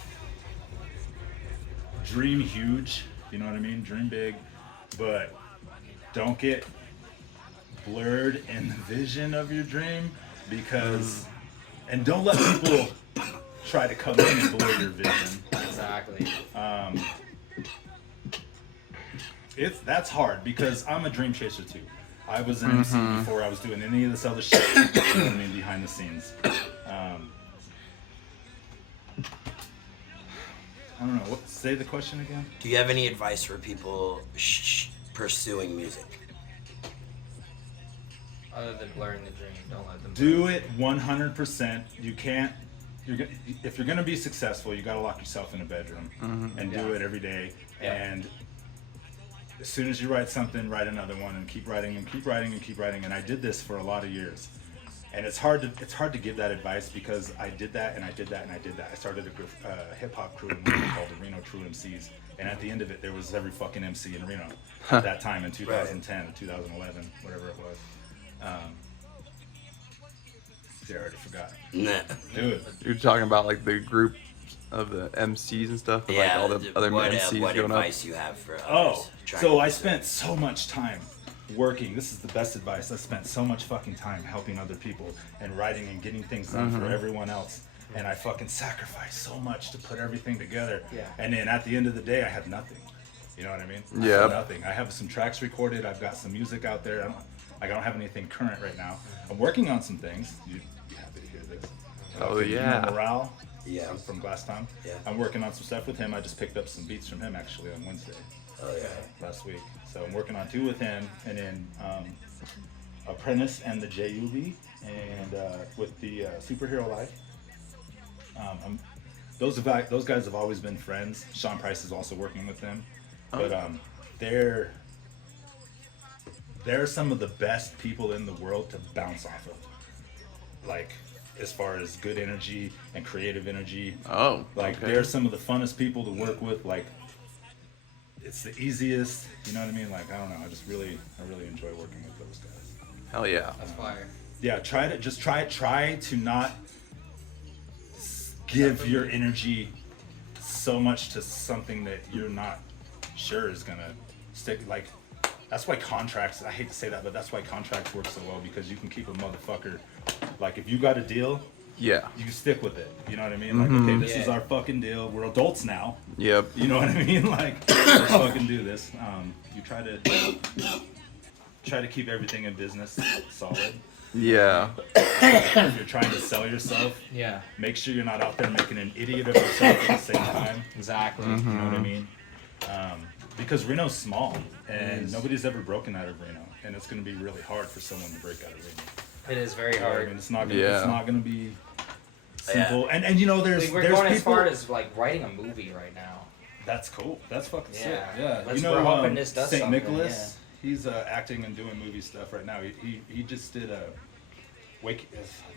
dream huge, you know what I mean? Dream big, but don't get blurred in the vision of your dream, because, and don't let people try to come in and blur your vision. Exactly. That's hard, because I'm a dream chaser too. I was an MC before I was doing any of this other shit, you know what I mean, behind the scenes. I don't know, say the question again? Do you have any advice for people pursuing music? Other than blurring the dream, don't let them do it 100%. You can't, if you're gonna be successful, you gotta lock yourself in a bedroom and do it every day. And as soon as you write something, write another one, and keep writing and keep writing and keep writing. And I did this for a lot of years, and it's hard to give that advice, because I did that and I did that and I did that. I started a hip hop crew in Reno called the Reno True MCs, and at the end of it, there was every fucking MC in Reno at that time in 2010 or 2011, whatever it was. See, I already forgot. Do it. You're talking about like the group of the MCs and stuff, and like all the other MCs what going up. advice you have for others? So I spent so much time working. This is the best advice. I spent so much fucking time helping other people and writing and getting things done for everyone else. And I fucking sacrificed so much to put everything together. Yeah. And then at the end of the day, I had nothing. You know what I mean? Yeah. I had nothing. I have some tracks recorded. I've got some music out there. I don't have anything current right now. I'm working on some things. You'd be happy to hear this. Oh, yeah. You know Morale? Yeah. From Glass Time. Yeah. I'm working on some stuff with him. I just picked up some beats from him actually on Wednesday. Oh yeah. Last week. So I'm working on 2 with him, and then Apprentice and the JUV, and with the Superhero Life. Those guys have always been friends. Sean Price is also working with them, but they're some of the best people in the world to bounce off of. Like, as far as good energy and creative energy. Oh, like okay. They're some of the funnest people to work with. Like, it's the easiest, you know what I mean? Like, I don't know, I really enjoy working with those guys. Hell yeah. That's fire. Yeah, try to not give your energy so much to something that you're not sure is gonna stick. Like, that's why contracts, I hate to say that, but that's why contracts work so well, because you can keep a motherfucker, like, if you got a deal, yeah, you can stick with it. You know what I mean? Like, okay, this is our fucking deal. We're adults now. Yep. You know what I mean? Like, let's fucking do this. You try to keep everything in business solid. Yeah. If you're trying to sell yourself, yeah, make sure you're not out there making an idiot of yourself at the same time. Exactly. You know what I mean? Because Reno's small, and nobody's ever broken out of Reno, and it's going to be really hard for someone to break out of Reno. It is very hard. I mean, it's not going to be simple. Yeah. And you know, there's we're there's going people, as far as like writing a movie right now. That's cool. That's fucking sick. Yeah. Yeah. You know, we're hoping this does St. something, Nicholas, he's acting and doing movie stuff right now. He just did I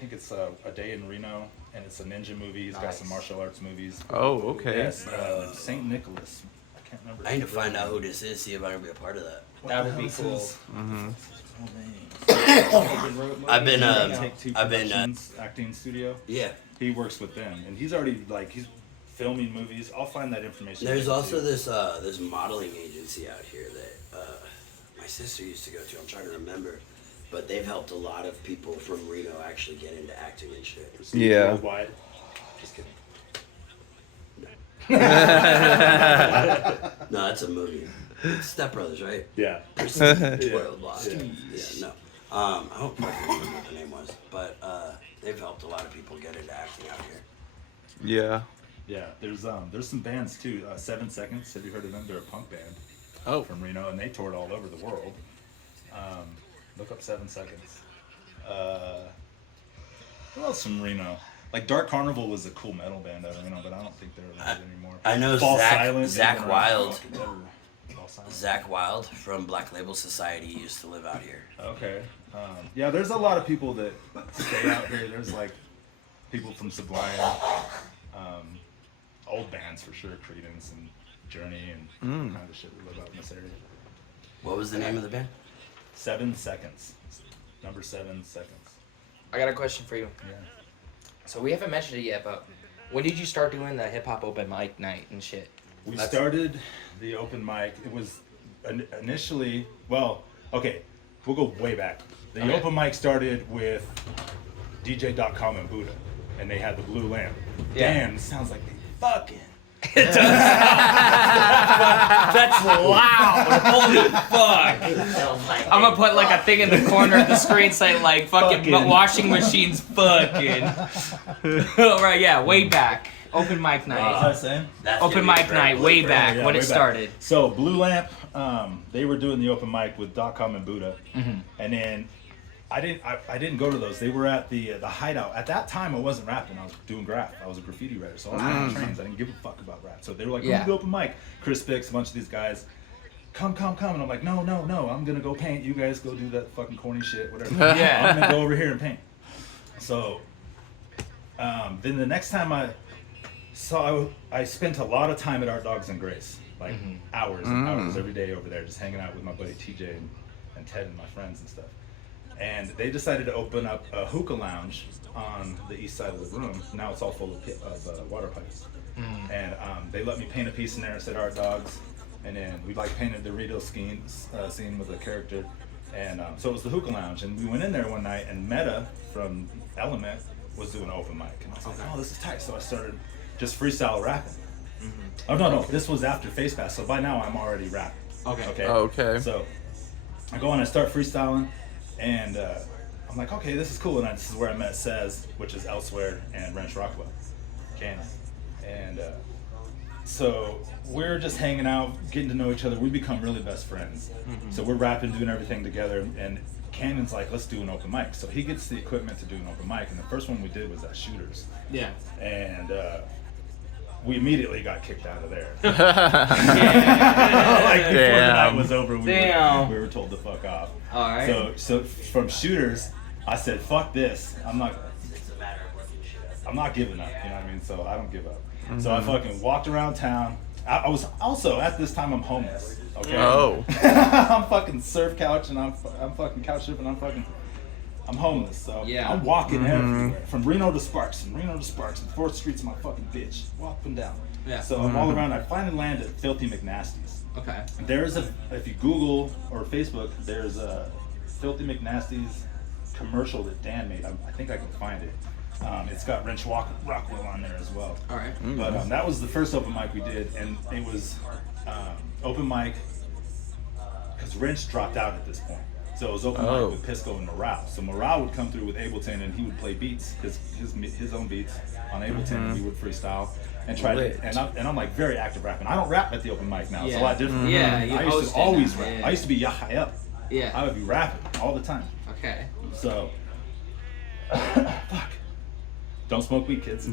think it's a Day in Reno, and it's a ninja movie. He's got some martial arts movies. Oh, okay. Yes, St. Nicholas. I can't remember. I need to find out who this is, see if I can be a part of that. That would be cool. I've been acting studio. Yeah. He works with them, and he's already he's filming movies. I'll find that information. There's also this modeling agency out here that my sister used to go to. I'm trying to remember, but they've helped a lot of people from Reno actually get into acting and shit. Yeah. Worldwide. Just kidding. No, that's a movie. It's Step Brothers, right? Yeah. Worldwide. Yeah, no. I don't fucking remember what the name was, but they've helped a lot of people get into acting out here. Yeah. Yeah, there's some bands too. 7 Seconds, have you heard of them? They're a punk band. Oh. From Reno, and they toured all over the world. Look up 7 Seconds. Who else from Reno? Like Dark Carnival was a cool metal band out of Reno, but I don't think they're around anymore. I know Zach Wild. Silent. Zach Wild from Black Label Society used to live out here. Okay. Yeah, there's a lot of people that stay out here. There's like people from Sublime, old bands for sure, Credence and Journey and kind of shit that live out in this area. What was the name of the band? 7 Seconds. Number 7 Seconds. I got a question for you. Yeah. So we haven't mentioned it yet, but when did you start doing the hip hop open mic night and shit? We started the open mic. It was initially, well, okay, we'll go way back. The open mic started with DJ.com and Buddha, and they had the blue lamp. Yeah. Damn, it sounds like they fucking. It does. That's loud. Holy fuck. I'm gonna put like a thing in the corner of the screen saying like fucking washing machines fucking. Right, yeah, way back. Open mic night. What was I saying? Open mic night, way back, Yeah, when way it back. started. So Blue Lamp, they were doing the open mic with .com and Buddha, and then I didn't go to those. They were at the Hideout. At that time, I wasn't rapping. I was doing graph. I was a graffiti writer, so I was on trains. I didn't give a fuck about rap. So they were like, "Come to the open mic." Chris Bix, a bunch of these guys, come, and I'm like, "No, I'm gonna go paint. You guys go do that fucking corny shit, whatever. Yeah. I'm gonna go over here and paint." So then the next time I spent a lot of time at Art Dogs and Grace, like hours and hours every day over there, just hanging out with my buddy TJ and Ted and my friends and stuff. And they decided to open up a hookah lounge on the east side of the room. Now it's all full of water pipes. And they let me paint a piece in there. It said Art Dogs, and then we painted the Rito scene with a character. And so it was the hookah lounge, and we went in there one night, and Meta from Element was doing an open mic, and I was like, "Oh, this is tight." So I started just freestyle rapping. Oh no, this was after Face Pass, so by now I'm already rapping. Okay. Oh, okay. So I go on, I start freestyling, and I'm like, okay, this is cool. And this is where I met Sez, which is Elsewhere, and Reno Raskalz, Cannon. And so we're just hanging out, getting to know each other. We become really best friends. So we're rapping, doing everything together, and Cannon's like, let's do an open mic. So he gets the equipment to do an open mic, and the first one we did was at Shooters. Yeah. And we immediately got kicked out of there. Yeah. Like before the night was over, we were told to fuck off. All right. So from Shooters, I said, fuck this. I'm not giving up. You know what I mean? So I don't give up. So I fucking walked around town. I was also at this time I'm homeless. Okay. Oh. I'm fucking surf couch and I'm fucking couch surfing. I'm homeless, so Yeah. I'm walking everywhere, from Reno to Sparks, and 4th Street's my fucking bitch. Walking down. Yeah. So I'm all around. I finally landed at Filthy McNasty's. Okay. There's if you Google or Facebook, there's a Filthy McNasty's commercial that Dan made. I think I can find it. It's got Wrench Rockwell on there as well. All right. But that was the first open mic we did, and it was open mic because Wrench dropped out at this point. So it was open mic with Pisco and Morale. So Morale would come through with Ableton, and he would play beats, his own beats on Ableton, and we would freestyle and try to. And I'm like very active rapping. I don't rap at the open mic now. It's a lot different. Yeah, you I used host to always it now. rap. Yeah. I used to be Yahayel. Yeah. I would be rapping all the time. Okay. So, fuck. Don't smoke weed, kids.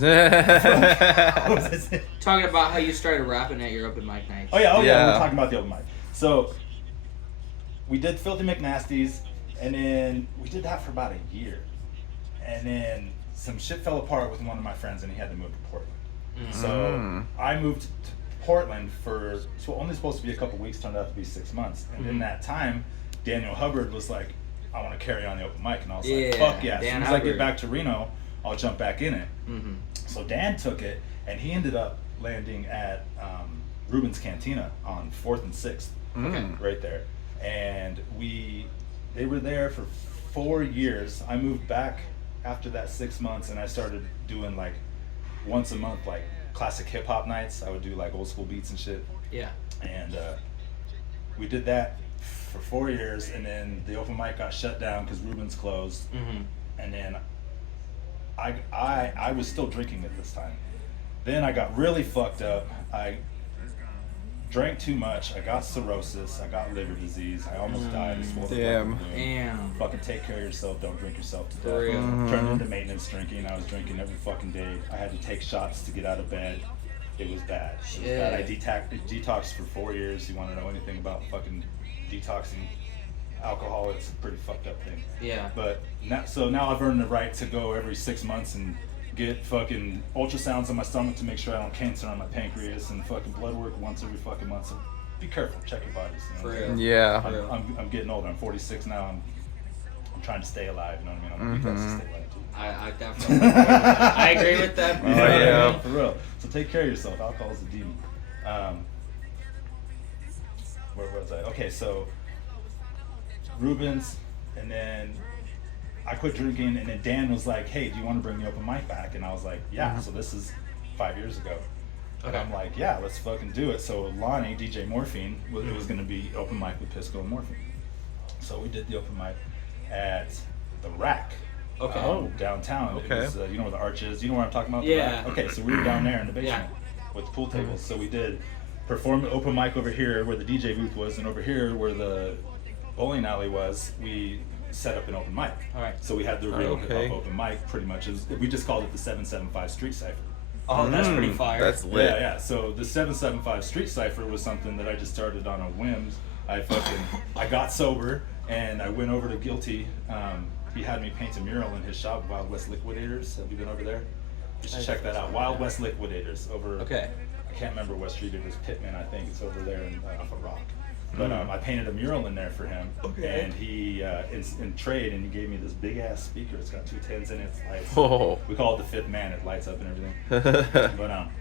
Talking about how you started rapping at your open mic nights. Oh yeah, we're talking about the open mic. So we did Filthy McNasty's, and then we did that for about a year, and then some shit fell apart with one of my friends, and he had to move to Portland. So I moved to Portland for only supposed to be a couple weeks, turned out to be 6 months, and in that time, Daniel Hubbard was like, "I want to carry on the open mic," and I was like, "Fuck yeah!" As soon as I get back to Reno, I'll jump back in it. So Dan took it, and he ended up landing at Ruben's Cantina on 4th and 6th, right there. And they were there for 4 years. I moved back after that 6 months, and I started doing like once a month, like classic hip hop nights. I would do like old school beats and shit. Yeah. And we did that for 4 years, and then the open mic got shut down because Ruben's closed. And then I was still drinking at this time. Then I got really fucked up. I drank too much. I got cirrhosis. I got liver disease. I almost died. Damn. Fucking take care of yourself. Don't drink yourself to For death. real. Turned into maintenance drinking. I was drinking every fucking day. I had to take shots to get out of bed. It was bad. It was bad. I detoxed for 4 years. You want to know anything about fucking detoxing alcohol? It's a pretty fucked up thing. Yeah. But now I've earned the right to go every 6 months and get fucking ultrasounds on my stomach to make sure I don't have cancer on my pancreas, and fucking blood work once every fucking month. So be careful, check your bodies. You know what I'm saying? Yeah. I'm getting older. I'm 46 now. I'm trying to stay alive. You know what I mean? I'm trying to stay alive too. I definitely I agree with that. Yeah, for real. So take care of yourself. Alcohol is a demon. Where was I? Okay, so Ruben's, and then I quit drinking, and then Dan was like, "Hey, do you want to bring the open mic back?" And I was like, "Yeah." So this is 5 years ago. And I'm like, "Yeah, let's fucking do it." So Lonnie, DJ Morphine, it was going to be open mic with Pisco and Morphine. So we did the open mic at the Rack. Downtown. It was, you know where the arch is? You know where I'm talking about? Yeah. Okay, so we were down there in the basement with the pool tables. So we did perform open mic over here where the DJ booth was, and over here where the bowling alley was, we set up an open mic. All right. So we had the real hip hop open mic, pretty much. We just called it the 775 Street Cipher. Oh, that's pretty fire. That's lit. Yeah. So the 775 Street Cipher was something that I just started on a whim. I got sober, and I went over to Guilty. He had me paint a mural in his shop, Wild West Liquidators. Have you been over there? You should check that out. Wild West Liquidators over. Okay. I can't remember what street it is. Pittman, I think. It's over there off of Rock. But I painted a mural in there for him, and he in trade, and he gave me this big ass speaker. It's got 2 10s in it. It's lights. Oh. We call it the fifth man. It lights up and everything. But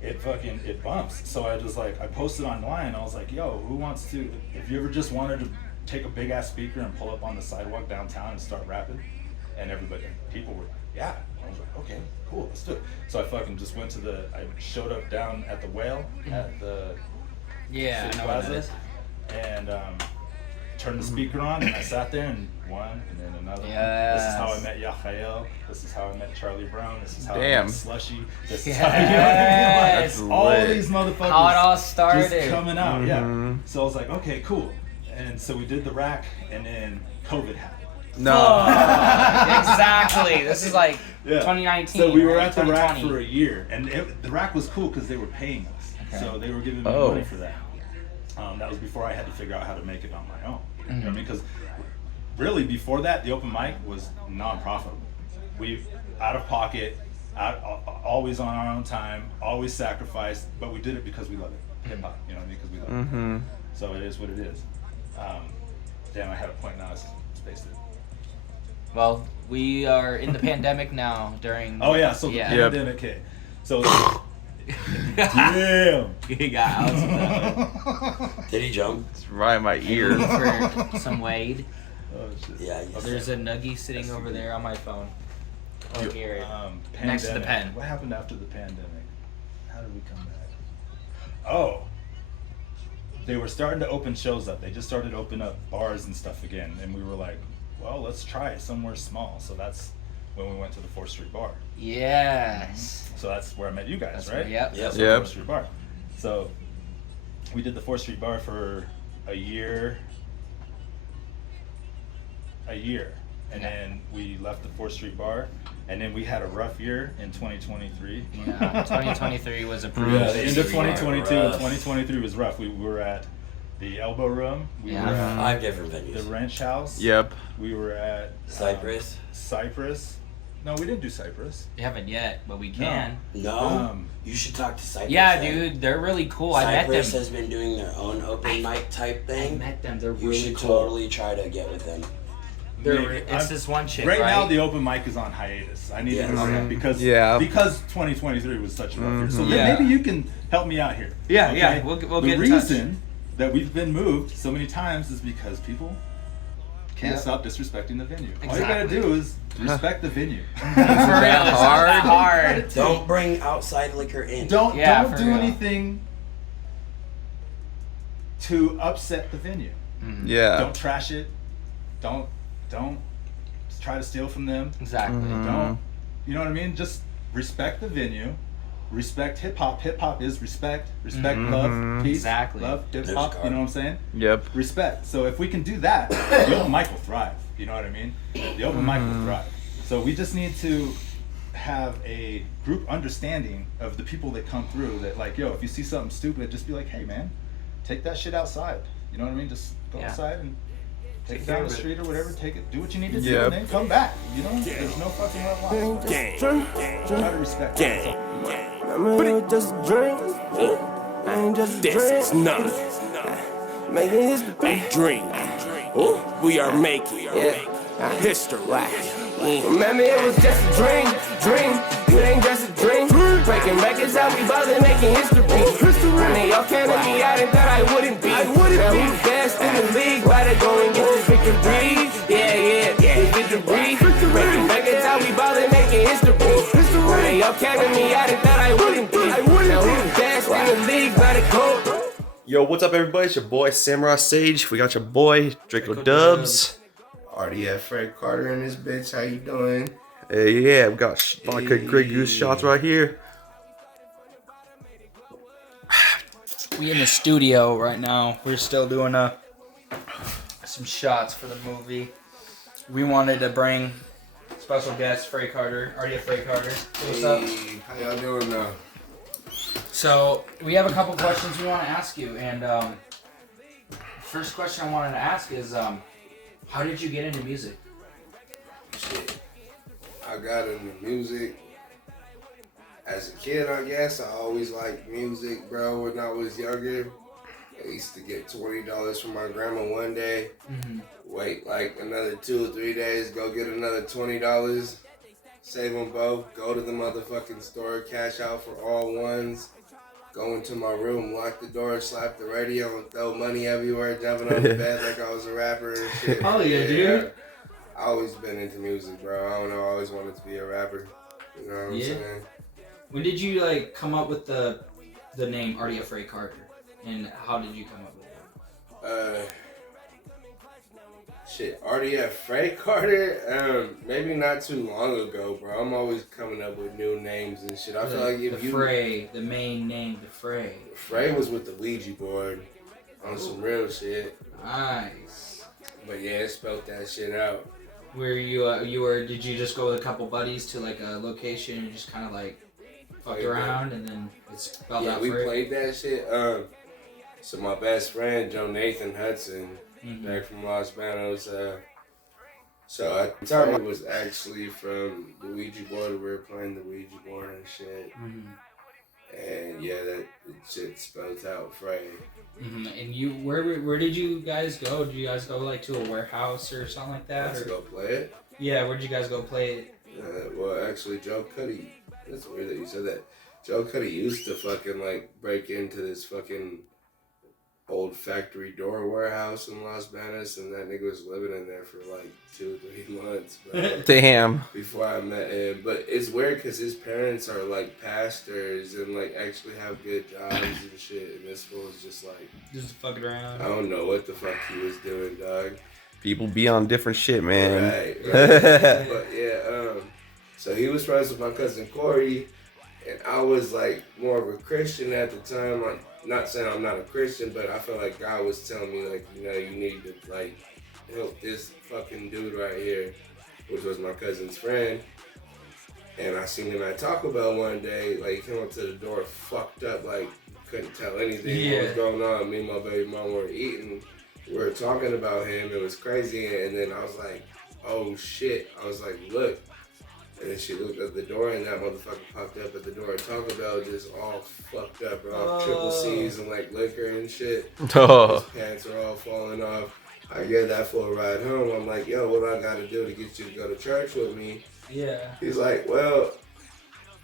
it bumps. So I just I posted online. I was like, "Yo, who wants to? If you ever just wanted to take a big ass speaker and pull up on the sidewalk downtown and start rapping," and people were, "Yeah." I was like, "Okay, cool, let's do it." So I fucking just went to I showed up down at the Whale at the City I know Plaza, what that is. and turned the speaker on, and I sat there and one and then another. Yes. This is how I met Yahael. This is how I met Charlie Brown. This is how I Damn. met Slushy. This is Yes. how That's all lit. these motherfuckers How it all started. just coming out. Yeah. So I was like, okay, cool. And so we did the Rack, and then COVID happened. No. Exactly. This is like 2019. So we were right? at the Rack 2020. for a year, and the Rack was cool because they were paying us. Okay. So they were giving me money for that. That was before I had to figure out how to make it on my own. You know what I mean? Because really, before that, the open mic was non-profitable. We out of pocket, always on our own time, always sacrificed, but we did it because we love it. Hip hop, you know what I mean? Because we love it. So it is what it is. Damn, I had a point now. I spaced it. Well, we are in the pandemic now during. Oh yeah, so the pandemic hit. So damn. He got out. Did he jump? It's right in my ear. For some Wade. Oh shit. Yeah. There's a nuggie sitting over there on my phone. Oh, here it. Next to the Pandemic. pen. What happened after the pandemic? How did we come back? Oh. They were starting to open shows up. They just started to open up bars and stuff again. And we were like, well, let's try it somewhere small. So that's when we went to the 4th Street Bar. Yes. So that's where I met you guys, right? Yep. That's the 4th Street Bar. So we did the 4th Street Bar for a year. And then we left the 4th Street Bar. And then we had a rough year in 2023. Yeah, 2023 was a pretty. Yeah, the end of 2022 and 2023 was rough. We were at the Elbow Room. We were at 5 different venues. The Ranch House. Yep. We were at Cypress. Cypress. No, we didn't do Cypress. We haven't yet, but we can. No. You should talk to Cypress. Yeah, then. dude, they're really cool. Cypress I met them. has been doing their own open mic type thing. I met them. They're You really should cool. totally try to get with them. It's this one chick, right right? now the open mic is on hiatus. I need to know that because 2023 was such a rough year. So then maybe you can help me out here. Yeah, yeah, we'll the get in touch. reason that we've been moved so many times is because people can't stop disrespecting the venue. All you gotta do is respect the venue. Hard. Don't bring outside liquor in. Don't do anything to upset the venue. Yeah. Don't trash it. Don't try to steal from them. Exactly. Don't, you know what I mean? Just respect the venue. Respect hip hop. Hip hop is respect. Respect, love, peace. Exactly. Love, hip hop. You know what I'm saying? Yep. Respect. So if we can do that, the open mic will thrive. You know what I mean? The open mic will thrive. So we just need to have a group understanding of the people that come through. That like, yo, if you see something stupid, just be like, hey man, take that shit outside. You know what I mean? Just go outside and take it down the street or whatever. Take it. Do what you need to do, and then come back. You know, there's no fucking love lost. Try to respect. I'm just a drink. I ain't just a drink. This is not making history. A dream. We are making history. Remember, it was just a dream. It ain't just a dream. Breaking records out, we both making history. When they all came to me, I didn't thought I wouldn't be. Now who's best in the league? Why they go and get this victory? Yeah, victory. Breaking records out, we both making history. When they all came to me, I didn't thought I wouldn't be. Now who's best in the league? Why they go? Yo, what's up, everybody? It's your boy Samurai Sage. We got your boy DRACODUBZ. RDF Fred Carter in this bitch. How you doing? Hey, yeah, we got vodka Grey Goose shots right here. We in the studio right now. We're still doing some shots for the movie. We wanted to bring special guest FRAY Carter. RDF FRAY Carter. What's up? How y'all doing now? So we have a couple questions we want to ask you, and first question I wanted to ask is, how did you get into music? Shit. I got into music as a kid, I guess. I always liked music, bro. When I was younger, I used to get $20 from my grandma one day. Wait like another 2 or 3 days, go get another $20. Save them both, go to the motherfucking store, cash out for all ones. Go into my room, lock the door, slap the radio, and throw money everywhere, jumping on the bed like I was a rapper and shit. Oh yeah, dude. I always been into music, bro. I don't know, I always wanted to be a rapper. You know what I'm saying? When did you like come up with the name RDF FRAY Carter, and how did you come up with it? Shit, RDF FRAY Carter? Maybe not too long ago, bro. I'm always coming up with new names and shit. I feel like if the FRAY, the main name, the FRAY. FRAY was with the Ouija board on some real shit. Nice. But yeah, it spelled that shit out. Where did you just go with a couple buddies to like a location and just kind of like fucked around and then it's spelled out we FRAY? played that shit. So my best friend, Joe Nathan Hudson, back from Los Banos, so at the time it was actually from the Ouija board. We were playing the Ouija board and shit. And Yeah, that shit spells out FRAY. And you, where did you guys go? Did you guys go like to a warehouse or something like that? Let's go play it. Yeah, where'd you guys go play it? Well, actually, Joe Cuddy. That's weird that you said that. Joe Cuddy used to fucking like break into this fucking old factory door warehouse in Las Vegas, and that nigga was living in there for like 2-3 months, bro. Damn. Before I met him. But it's weird because his parents are like pastors and like actually have good jobs and shit, and this fool was just like just fucking around. I don't know what the fuck he was doing, dog. People be on different shit, man. Right. But yeah, so he was friends with my cousin Corey, and I was like more of a Christian at the time. Like, not saying I'm not a Christian, but I felt like God was telling me like, you know, you need to like help this fucking dude right here, which was my cousin's friend. And I seen him at Taco Bell one day, like he came up to the door fucked up, like couldn't tell anything what was going on. Me and my baby mom were eating. We were talking about him. It was crazy. And then I was like, oh shit. I was like, look. And then she looked at the door and that motherfucker popped up at the door at Taco Bell just all fucked up, bro. Triple C's and like liquor and shit. Oh. His pants are all falling off. I get that for a ride home. I'm like, yo, what I gotta do to get you to go to church with me? Yeah. He's like, well,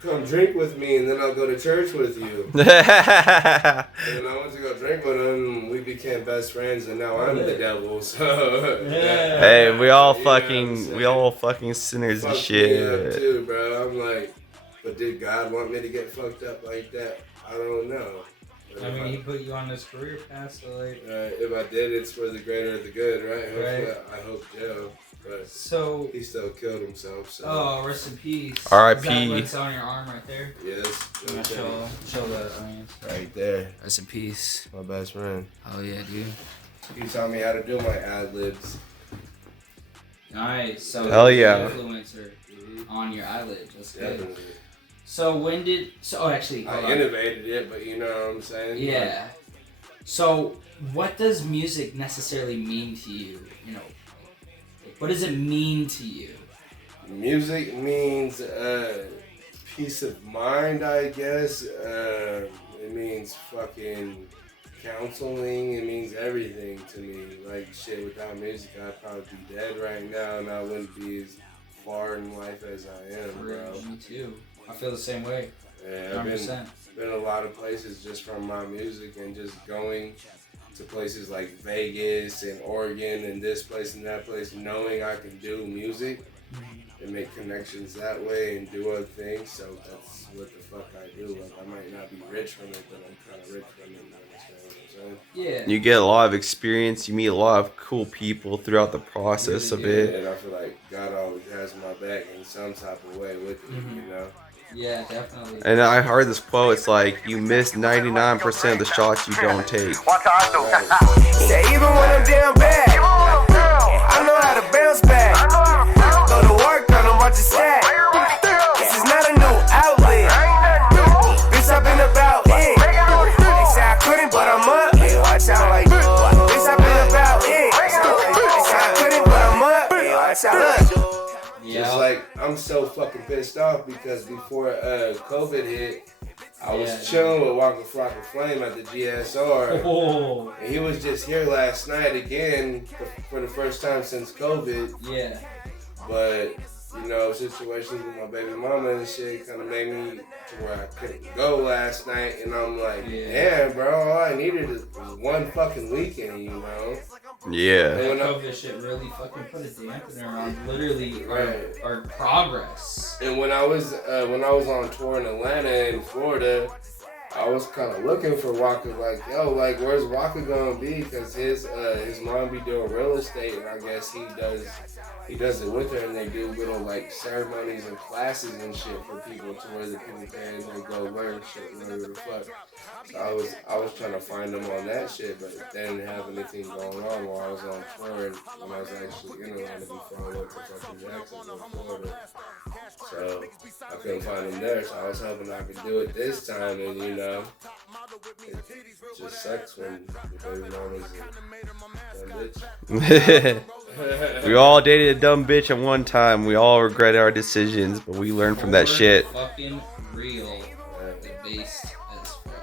come drink with me and then I'll go to church with you. And then I went to go drink with him. We became best friends and now I'm the devil. So yeah. Hey, we all fucking sinners and shit. Me up too, bro. I'm like, but did God want me to get fucked up like that? I don't know. I mean, he put you on this career path, so like. If I did, it's for the greater of the good, right? Right. I hope Joe. But so he still killed himself. So. Oh, rest in peace. R.I.P. Is that what's on your arm right there? Yes. I'm gonna show that. Right there. Rest in peace. My best friend. Oh yeah, dude. He taught me how to do my ad libs. Nice. So hell yeah. Influencer on your ad libs. That's good. Definitely. So when did? So actually, I innovated it, but you know what I'm saying. Yeah. So what does music necessarily mean to you? You know, what does it mean to you? Music means peace of mind, I guess. It means fucking counseling. It means everything to me. Like shit, without music, I'd probably be dead right now, and I wouldn't be as far in life as I am, bro. Me too. I feel the same way. Yeah, I've been a lot of places just from my music and just going to places like Vegas and Oregon and this place and that place, knowing I can do music and make connections that way and do other things. So that's what the fuck I do. Like I might not be rich from it, but I'm kind of rich from it. You understand what I'm saying? Yeah. You get a lot of experience. You meet a lot of cool people throughout the process of it. And I feel like God always has my back in some type of way with me, you know? Yeah, definitely. And I heard this quote. It's like you miss 99% of the shots you don't take. Say even when I'm down bad, I know how to bounce back. Go to work, on them, watch it stack. This is not a new outlet. Bitch, I've been about it. They say I couldn't, but I'm up. Yeah, watch out like bitch, I've been about it. They say I couldn't, but I'm up. Yeah, watch out. Just like I'm so fucking pissed off because before COVID hit, I was chilling with Walker Flock and Flame at the GSR. And he was just here last night again for the first time since COVID. Yeah. But, you know, situations with my baby mama and shit kind of made me to where I couldn't go last night. And I'm like, damn, bro, all I needed was one fucking weekend, you know? Yeah. That COVID shit really fucking put a dampener on literally our progress. And when I was on tour in Atlanta and Florida, I was kind of looking for Waka, like, yo, like, where's Waka gonna be? Because his mom be doing real estate, and I guess he does it with her, and they do little like ceremonies and classes and shit for people to where the people pay and they go learn shit, whatever the fuck. So I was trying to find them on that shit, but they didn't have anything going on while I was on tour, and when I was actually in Atlanta before I went to fucking Jacksonville, Florida. So I couldn't find them there, so I was hoping I could do it this time, and you know, it just sucks when the baby mama's a dumb bitch. We all dated a dumb bitch at one time. We all regret our decisions, but we learned from that shit. Fucking real. Based as fuck.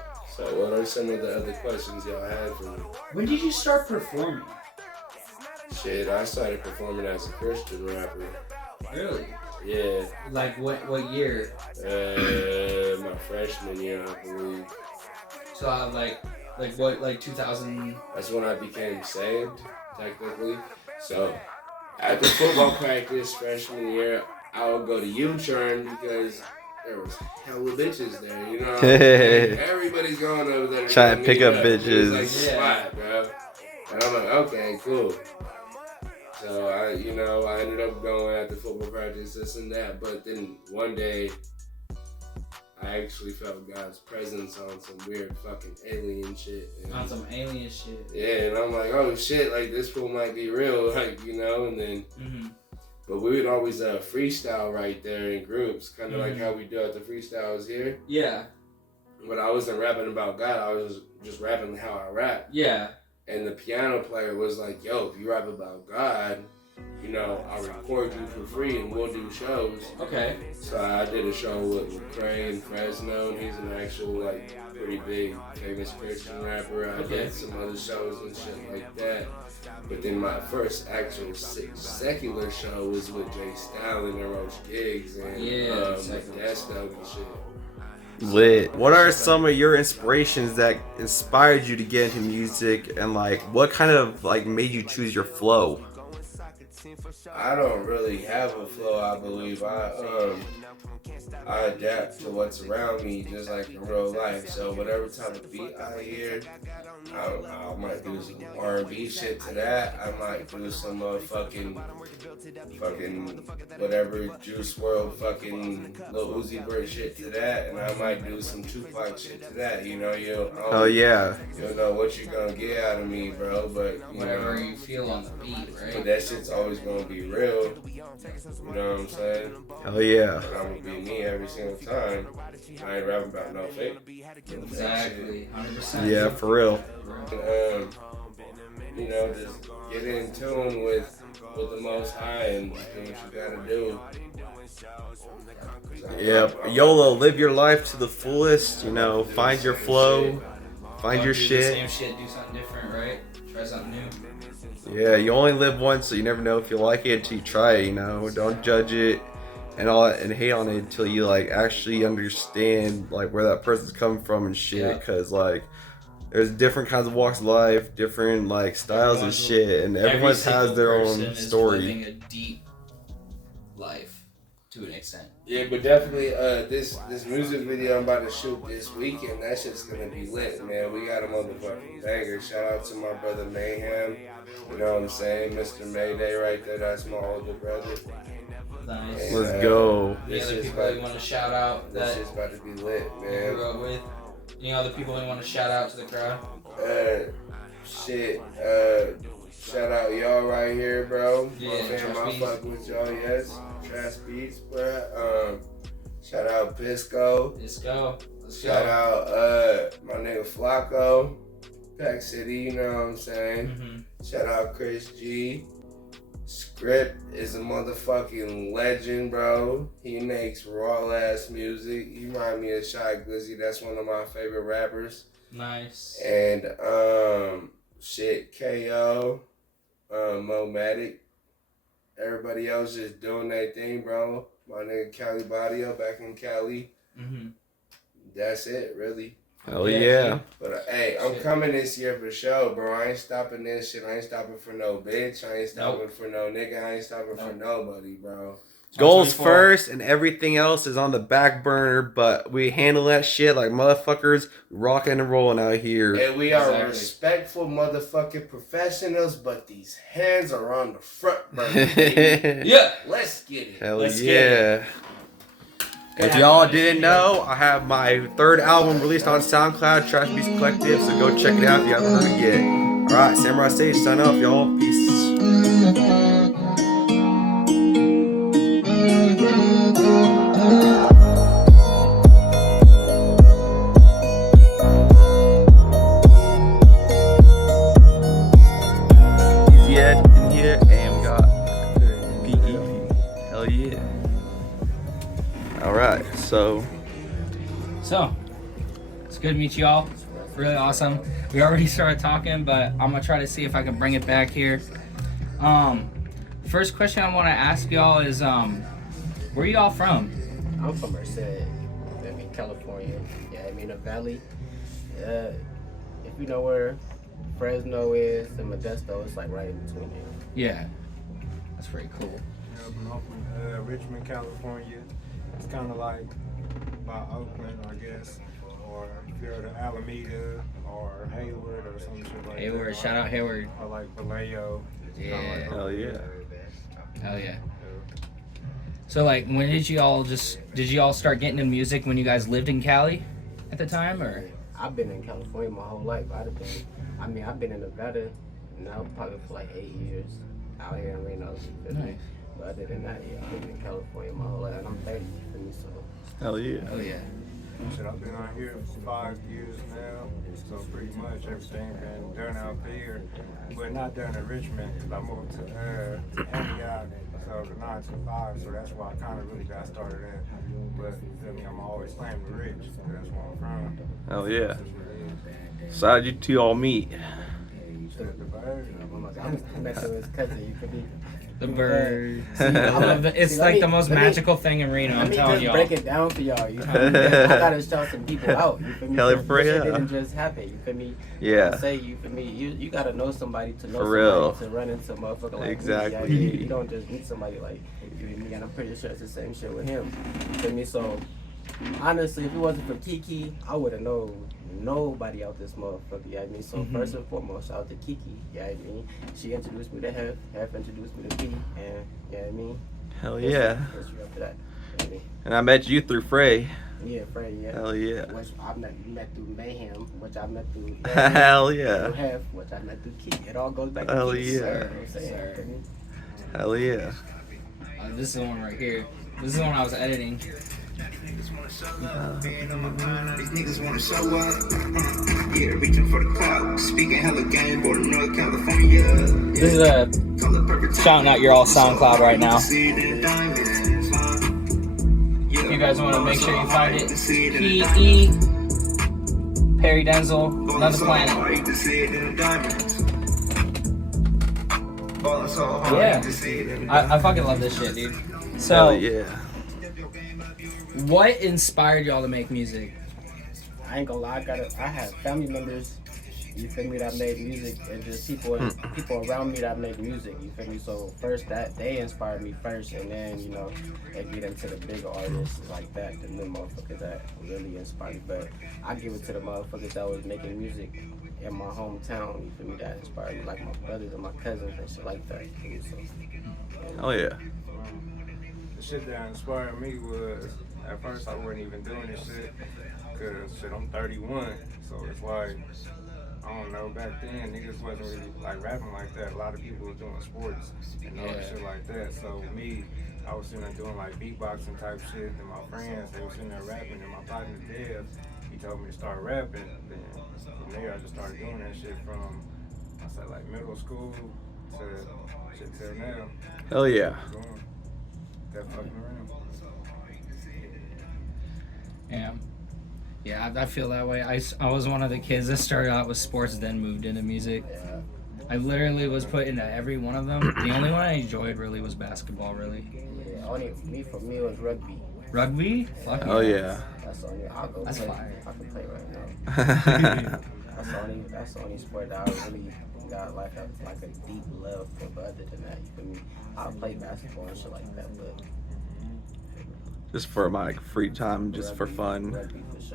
are some of the other questions y'all had for me? When did you start performing? Shit, I started performing as a Christian rapper. Really? Yeah. Like what year? My freshman year, I believe. So like what, like 2000? That's when I became saved, technically. So after football practice freshman year, I would go to U-turn because there was hella bitches there, you know? Everybody's going over there. Trying to pick up bitches. It was like the spot, bro. And I'm like, okay, cool. So I ended up going after football practice, this and that. But then one day, I actually felt God's presence on some weird fucking alien shit. On some alien shit. Yeah, and I'm like, oh shit, like this fool might be real, like, you know, and then, but we would always freestyle right there in groups, kind of like how we do at the freestyles here. Yeah. But I wasn't rapping about God, I was just rapping how I rap. Yeah. And the piano player was like, yo, if you rap about God, you know, I'll record you for free and we'll do shows. Okay. So I did a show with FRAY in Fresno. He's an actual, like, pretty big, famous Christian rapper. I did some other shows and shit like that. But then my first actual secular show was with Jay Stalin and Roach Giggs and Modesto and shit. Lit. What are some of your inspirations that inspired you to get into music, and like what kind of like made you choose your flow? I don't really have a flow, I believe. I adapt to what's around me just like in real life. So whatever type of beat I hear, I might do some R&B shit to that. I might do some fucking whatever Juice WRLD fucking Lil Uzi Vert shit to that, and I might do some Tupac shit to that. You know, you don't know what you're gonna get out of me, bro. But whatever you feel on the beat, right? But that shit's always gonna be real. You know what I'm saying? Hell yeah. And I'm gonna be me every single time. I ain't rapping about no fake. Exactly, 100%. Yeah, for real. You know, just get in tune with the Most High and do what you gotta do. Yeah, YOLO, live your life to the fullest. You know, find your flow, find your shit. Same shit, do something different, right? Try something new. Yeah, you only live once, so you never know if you like it until you try it. You know, don't judge it and all that and hate on it until you like actually understand like where that person's coming from and shit. Because like there's different kinds of walks of life, different like styles and shit, and everyone has their own story. Living a deep life to an extent. Yeah, but definitely this music video I'm about to shoot this weekend, that shit's gonna be lit, man. We got a motherfucking banger. Shout out to my brother Mayhem. You know what I'm saying? Mr. Mayday right there, that's my older brother. Nice. And, Let's go. Any other people you want to shout out this shit's about to be lit, man. You grew up with? Any other people you want to shout out to the crowd? Shout out y'all right here, bro. Yeah, fam, I fuck with y'all, yes. Trashbeast, bro. Shout out PISCO. Shout out my nigga Flacco. Pack City, you know what I'm saying? Shout out Chris G. Script is a motherfucking legend, bro. He makes raw ass music. He remind me of Shy Glizzy. That's one of my favorite rappers. Nice. And KO, Momatic. Everybody else just doing their thing, bro. My nigga Cali Badio back in Cali. That's it, really. Hell yeah. But hey, I'm coming this year for sure, bro. I ain't stopping this shit. I ain't stopping for no bitch. I ain't stopping for no nigga. I ain't stopping for nobody, bro. Goals first and everything else is on the back burner, but we handle that shit like motherfuckers rocking and rolling out here. And we are respectful motherfucking professionals, but these hands are on the front burner. Yeah. Let's get it. Hell yeah. If y'all didn't know, I have my third album released on SoundCloud, Trashbeast Collective, so go check it out if you haven't heard it yet. Alright, Samurai Sage, sign off, y'all. Peace. Easy Ed in here, and we got PE. Hell yeah. Alright, so it's good to meet y'all. Really awesome. We already started talking, but I'm gonna try to see if I can bring it back here. First question I want to ask y'all is, where y'all from? I'm from Merced, I mean California. Yeah, I mean the Valley. If you know where Fresno is and Modesto, it's like right in between there. Yeah, that's pretty cool. I'm from Richmond, California. It's kind of like by Oakland, I guess, or if you're to Alameda or Hayward or some shit like Hayward, that. shout out Hayward. Or like Vallejo. Yeah. Like Hell yeah. Hell yeah. So like, when did you all start getting into music when you guys lived in Cali at the time, or? I've been in California my whole life. I've been in Nevada now probably for like 8 years out here in Reno. Nice. But other than that, yeah, I've been in California my whole life, and I'm 30 for me, so. Hell yeah. Hell yeah. Shit, I've been out here for 5 years now, so pretty much everything been done out there, but not done in Richmond, because I moved to Antioch, so the 9 to 5, so that's why I kind of really got started at. But I mean, I'm always playing with Rich, so that's where I'm from. Hell yeah. So how'd you two all meet? The bird. Oh my God, I met his cousin. You could be. The bird. It's like the most magical thing in Reno. I'm telling y'all. Let me just break it down for y'all. You feel me? I gotta shout some people out. You feel me? Hell This shit didn't just happen. You feel me? Yeah. Say you feel me? You gotta know somebody to know For somebody real. to run into a motherfucker like Exactly. me. You don't just meet somebody like you feel me? And I'm pretty sure it's the same shit with him. You feel me? So honestly, if it wasn't for Kiki, I would have known nobody out this motherfucker, you know what I mean? So first and foremost, shout out to Kiki, you know what I mean? She introduced me to Hef introduced me to P, and you know what I mean? Hell yeah. History after that, you know what I mean? And I met you through Fray. Yeah, Fray, yeah. Hell yeah. Which I met through Mayhem, which I met through Hell yeah. Through Hef, which I met through Kiki. It all goes back to Hell Kiki, yeah. sir, you know what I'm saying? You know what I mean? Hell yeah. This is the one right here. This is the one I was editing. These niggas wanna show up. Yeah, reaching for the clout. Speaking hella game, born in North California. This is shouting out your all SoundCloud right now. You guys want to make sure you find it. P.E. Perry Denzel, Another Planet. Yeah. I fucking love this shit, dude. So, Hell yeah. What inspired y'all to make music? I ain't gonna lie, I have family members, you feel me, that made music, and just people around me that make music, you feel me? So first that they inspired me first, and then you know they get into the bigger artists like that, the new motherfuckers that really inspired me. But I give it to the motherfuckers that was making music in my hometown, you feel me, that inspired me, like my brothers and my cousins and shit like that. You feel me? So, Hell yeah. The shit that inspired me was, at first I wasn't even doing this shit, cause shit, I'm 31, so it's like, I don't know, back then niggas wasn't really like rapping like that. A lot of people was doing sports and all that shit like that. So me, I was sitting there doing like beatboxing type shit, and my friends, they were sitting there rapping, and my partner Dev, he told me to start rapping. Then from there I just started doing that shit from, I said like middle school to shit till now. Hell yeah. That fucking around. Yeah, I feel that way. I was one of the kids that started out with sports, then moved into music. I literally was put into every one of them. The only one I enjoyed really was basketball, really. Yeah, for me it was rugby. Rugby? Fuck Oh yeah. That's the only, I'll go That's play. fire. I can play right now. That's the only sport that I really got like a deep love for. But other than that, you feel me? I'll play basketball and shit like that, but Just for my free time, just for fun.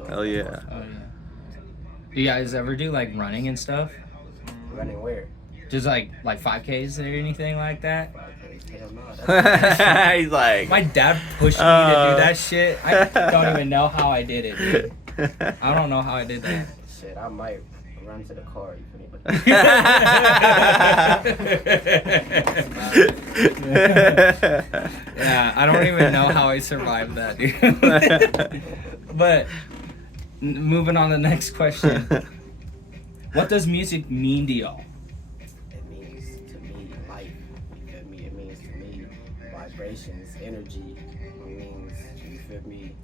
Hell yeah. Oh yeah. Do you guys ever do like running and stuff? Running where? Just like 5Ks or anything like that? Hell no. He's like, my dad pushed me to do that shit. I don't even know how I did it, dude. I don't know how I did that. Shit, I might run to the car. You feel me? Yeah, I don't even know how I survived that, dude. But moving on to the next question. What does music mean to y'all? It means to me life. You feel me? It means to me vibrations, energy. It means, you feel me?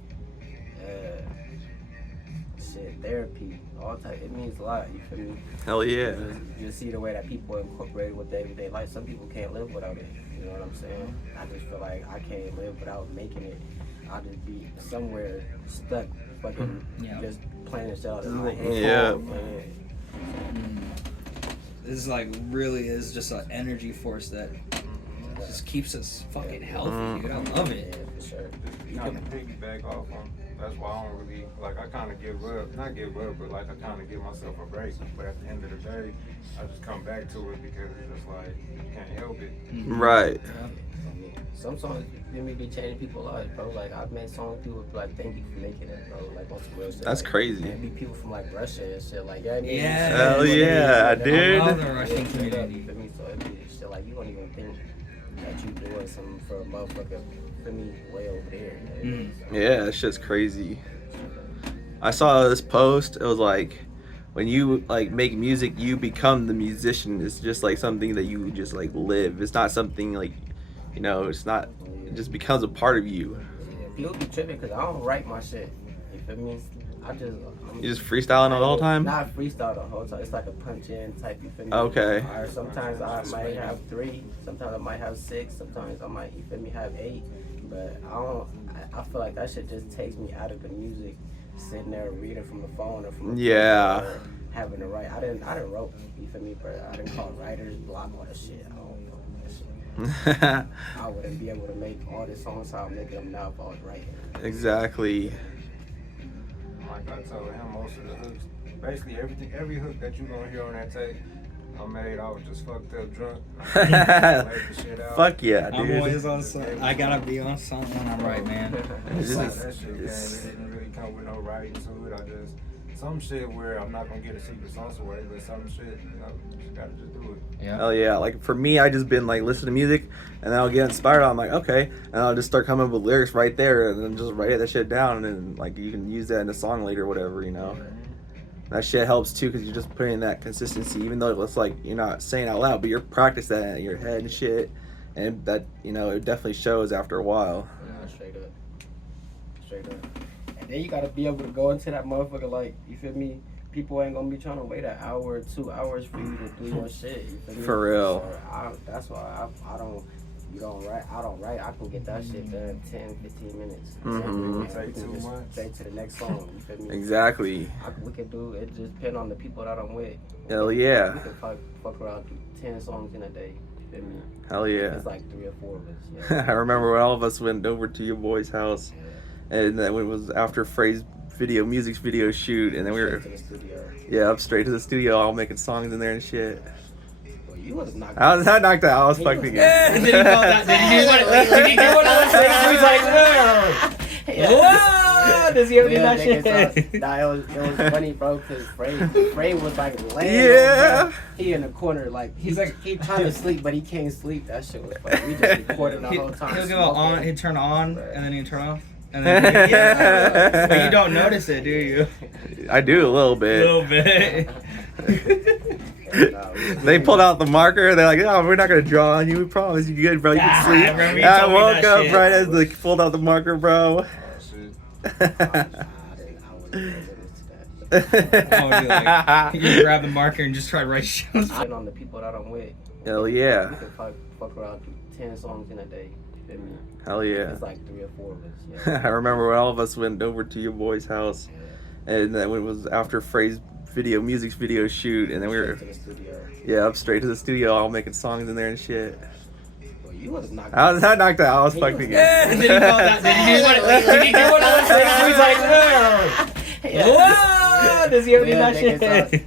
shit, therapy, all type. It means a lot. You feel me? Hell yeah. You see the way that people incorporate it with their everyday life. Some people can't live without it. You know what I'm saying? I just feel like I can't live without making it. I'll just be somewhere stuck, fucking just playing this out in my head. Yeah. This is like really is just an energy force that just keeps us fucking healthy, dude. I love it. Yeah, for sure. You kind of piggyback off on. That's why I don't really like. I kind of give up, not give up, but like I kind of give myself a break. But at the end of the day, I just come back to it because it's just like you can't help it. Right. Some songs really be changing people's lives, bro. Like I've made songs people be like, "Thank you for making it, bro." Like on some real shit. That's like, crazy. It be people from like Russia and shit. Like Hell yeah, dude. I love the Russian community. You feel me? So it be shit like you don't even think that you doing something for a motherfucker. For me, way over there. Yeah, that shit's crazy. I saw this post. It was like, when you like make music, you become the musician. It's just like something that you just like live. It's not something like, you know, it's not. It just becomes a part of you. Yeah, people be tripping because I don't write my shit. You feel me? You just freestyling the whole time? Not freestyle the whole time. It's like a punch in type. You feel me? Okay. Or sometimes I might have 3. Sometimes I might have 6. Sometimes I might, you feel me, have 8. But I feel like that shit just takes me out of the music, sitting there reading from the phone or from the phone or having to write. I didn't wrote, you feel me, but I didn't call writers block all that shit. I don't know that shit. I wouldn't be able to make all the songs how I'm making them now if I was writing. Exactly. Like I told him, most of the hooks, basically every hook that you gonna hear on that tape, I was just fucked up drunk. Fuck yeah, dude. I'm always on something. I gotta be on something when I write, man. That shit, it didn't really come with no writing to it. I just some shit where I'm not gonna get a secret sauce away, but some shit, you know, you just gotta just do it. Yeah. Hell yeah. Like for me, I just been like listening to music and then I'll get inspired. I'm like, okay. And I'll just start coming up with lyrics right there and then just write that shit down. And then like you can use that in a song later or whatever, you know. That shit helps too because you're just putting that consistency, even though it's like you're not saying out loud, but you're practicing that in your head and shit. And that, you know, it definitely shows after a while. Yeah, straight up. Straight up. And then you gotta be able to go into that motherfucker like, you feel me? People ain't gonna be trying to wait an hour or 2 hours for you to do your shit. You feel me? For real. So that's why I don't. You don't write. I don't write. I can get that shit done 10, 15 minutes. Take too much. Straight to the next song. You feel me? Exactly. We can do it. Just depend on the people that I'm with. Hell yeah. We can fuck around, do 10 songs in a day. You feel me? Hell yeah. It's like 3 or 4 of us. Yeah. I remember when all of us went over to your boy's house, and then it was after Fray's music video shoot, and then we were to the studio. up straight to the studio, all making songs in there and shit. You was knocked out. I was not knocked out. I was fucked again. Did he call that? Did he do one of those things? He's like, whoa! Does he ever do that shit? Nah, it was funny, bro, because Fray was like laying on, he in the corner, like he trying to sleep, but he can't sleep. That shit was funny. We just recorded the whole time. He'll go on, he'd turn on, and then he'd turn off. And then but you don't notice it, do you? I do a little bit. A little bit. They pulled out the marker. They're like, "Oh, we're not gonna draw on you. We promise you good, bro. You can sleep." I woke up right as they pulled out the marker, bro. You grab the marker and just try to write shit on the people that I'm with. Hell yeah. We can fuck around, do 10 songs in a day. You feel me? Hell yeah. It's like 3 or 4 of us. Yeah. I remember when all of us went over to your boy's house, and then it was after Fray's music video shoot, and then we were to the studio. up straight to the studio, all making songs in there and shit. Well, you was knocked out. I was not knocked out. I was fucked again. Did he call that? Did he do one of those things? He's like, whoa! Does he ever do that shit?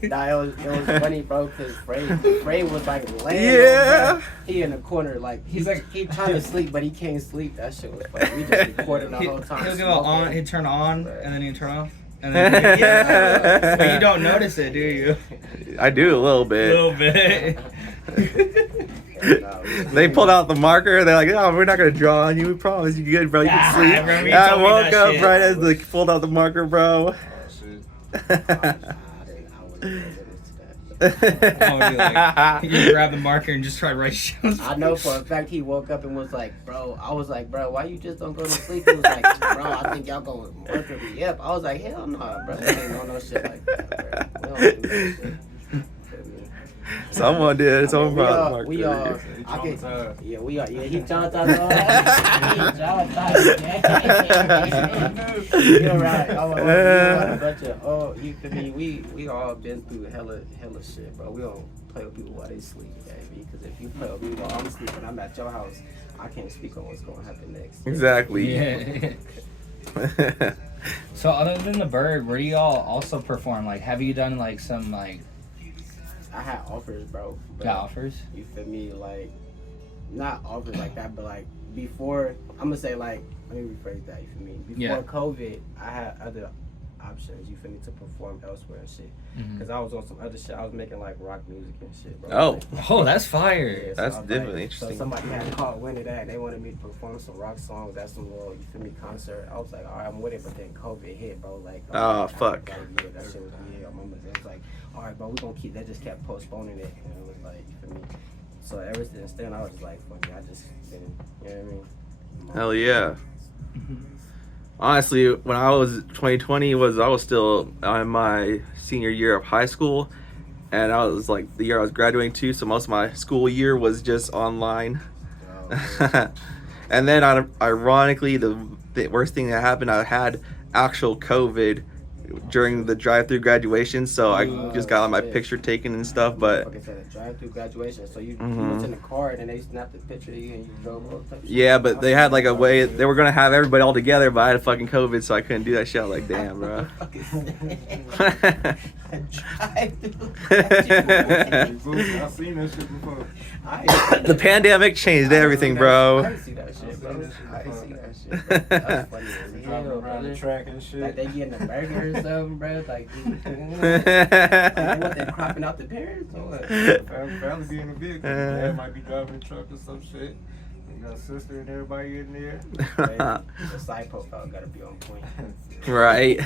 Nah, it was funny, bro, because Fray was like laying on, he in the corner, like he trying to sleep, but he can't sleep. That shit was funny. We just recorded the whole time. He'll go on, he'd turn on, and then he'd turn off. And then but you don't notice it, do you? I do a little bit. A little bit. They pulled out the marker. They're like, "Oh, we're not gonna draw on you. We promise you good, bro. You can sleep." I woke up right as they pulled out the marker, bro. Like, you grab the marker and just try to write shows. I know for a fact he woke up and was like, bro, I was like, bro, why you just don't go to sleep? He was like, bro, I think y'all gonna murder me up. I was like, hell no, bro. We ain't on no shit like that, bro. We don't do that shit. Someone did. It's own problem. We are. Yeah, we are. Yeah, he traumatized. You're right. A bunch of, you feel me? We all been through hella shit, bro. We don't play with people while they sleep, baby. Because if you play with me while I'm sleeping, I'm at your house, I can't speak on what's going to happen next. Exactly. Yeah. So other than the bird, where do y'all also perform? Like, have you done like some like? I had offers, bro. Got offers? You feel me? Like, not offers like that, but like before, I'm gonna say like, let me rephrase that, you feel me? Before COVID, I had other options, you feel me, to perform elsewhere and shit. Because I was on some other shit. I was making like rock music and shit, bro. Oh, that's fire. Yeah, so that's definitely interesting. So somebody had caught wind of that and they wanted me to perform some rock songs at some little, you feel me, concert. I was like, all right, I'm with it, but then COVID hit, bro. Like, fuck. That shit was on my mind. It was like, all right, bro, we gonna keep. They just kept postponing it, and it was like, you feel me. So ever since then, I was just like, fuck it, I just been, you know what I mean? Hell yeah. Honestly, when I was 2020, I was still in my senior year of high school, and I was like the year I was graduating too. So most of my school year was just online. And then, ironically, the worst thing that happened, I had actual COVID during the drive-through graduation, so I just got my picture taken and stuff. But like I said, a drive-through graduation, so you went in the car and then they snapped the picture of you and you drove up. Yeah, but they had like a way, they were gonna have everybody all together, but I had fucking COVID, so I couldn't do that shit. I was like, damn, bro. I've seen that shit before. The pandemic changed everything, bro. I didn't see that shit, bro. I didn't see that shit, bro. That's funny as hell, around the track and shit. Like they getting a burger or something, bro. Like, what, they cropping out the parents or what? Family be in the vehicle. Dad might be driving a truck or some shit. You got a sister and everybody in there. The side profile gotta be on point. Right.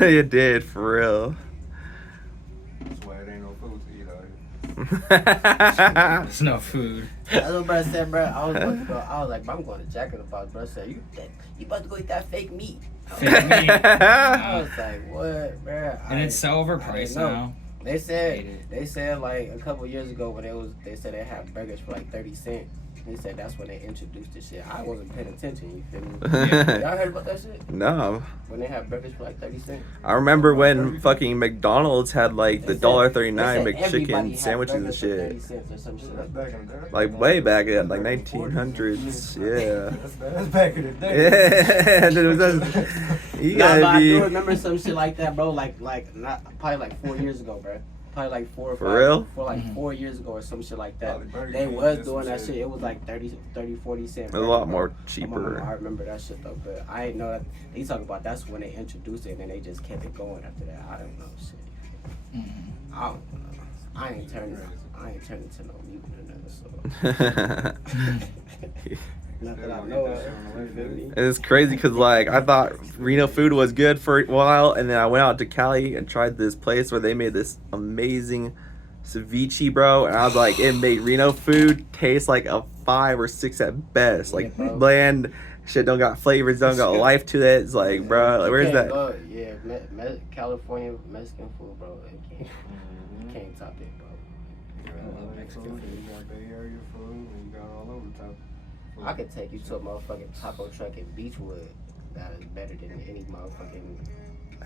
You did, for real. That's why it ain't no food to eat out here. There's no food. That's what bro said, bro. I was like, bro, I'm going to Jack in the Box. Bro said, you about to go eat that fake meat. I was like, what, bro? And it's so overpriced now. They said like a couple years ago when they said they had burgers for like 30 cents. They said that's when they introduced the shit. I wasn't paying attention, you feel me? Y'all heard about that shit? No. When they had burgers for like 30 cents? I remember when fucking McDonald's had like the $1.39 McChicken sandwiches and shit. Like way back at like 1900s, yeah. That's back in the day. Yeah. You Nah, gotta but I do be. remember some shit like that, bro. Like not probably like 4 years ago, bro. Probably like 4 or 5. For real? For like 4 years ago or some shit like that. They was doing that shit. It was like 30, 40 cents. A lot more cheaper. I remember that shit though, but I didn't know that. They talk about that's when they introduced it and they just kept it going after that. I don't know shit. I don't know. I ain't turning to no mutant or nothing, so. Not that I know of. And it's crazy because like I thought Reno food was good for a while, and then I went out to Cali and tried this place where they made this amazing ceviche, bro, and I was like, it made Reno food taste like a 5 or 6 at best, like bland shit, don't got flavors, don't got life to it. It's like, bro, like, where's that? Yeah, California Mexican food, bro. You can't top it, bro. Mexican food, you got Bay Area food, and you got all over the top. I could take you to a motherfucking taco truck in Beachwood that is better than any motherfucking.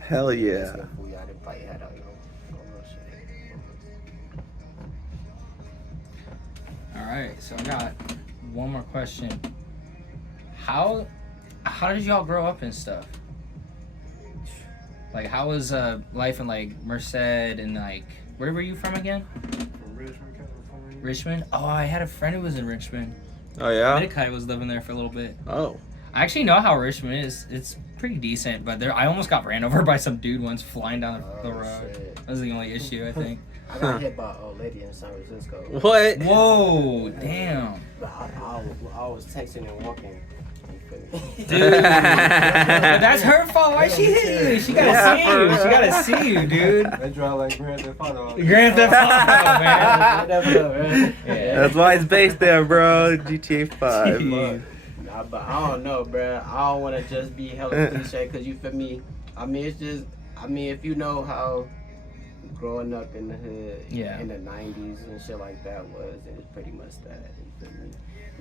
Hell yeah. Mexican food y'all didn't probably had out, you know. All right, so I got one more question. How did y'all grow up and stuff? Like, how was life in like Merced and like where were you from again? From Richmond, California. Richmond? Oh, I had a friend who was in Richmond. Oh yeah. Mordecai was living there for a little bit. Oh. I actually know how Richmond is. It's pretty decent, but I almost got ran over by some dude once flying down the road. Shit. That was the only issue, I think. I got hit by an old lady in San Francisco. What? Whoa, damn. I was texting and walking, Dude, that's her fault. Why she hit you? She gotta see you. She gotta see you, dude. They draw like Grand Theft Auto. Grand Theft Auto, man. Yeah. That's why it's based there, bro. GTA 5. Nah, but I don't know, bro. I don't want to just be hella cliche, because you feel me? I mean, it's just, I mean, if you know how growing up in the hood in the 90s and shit like that was, it was pretty much that. You feel me?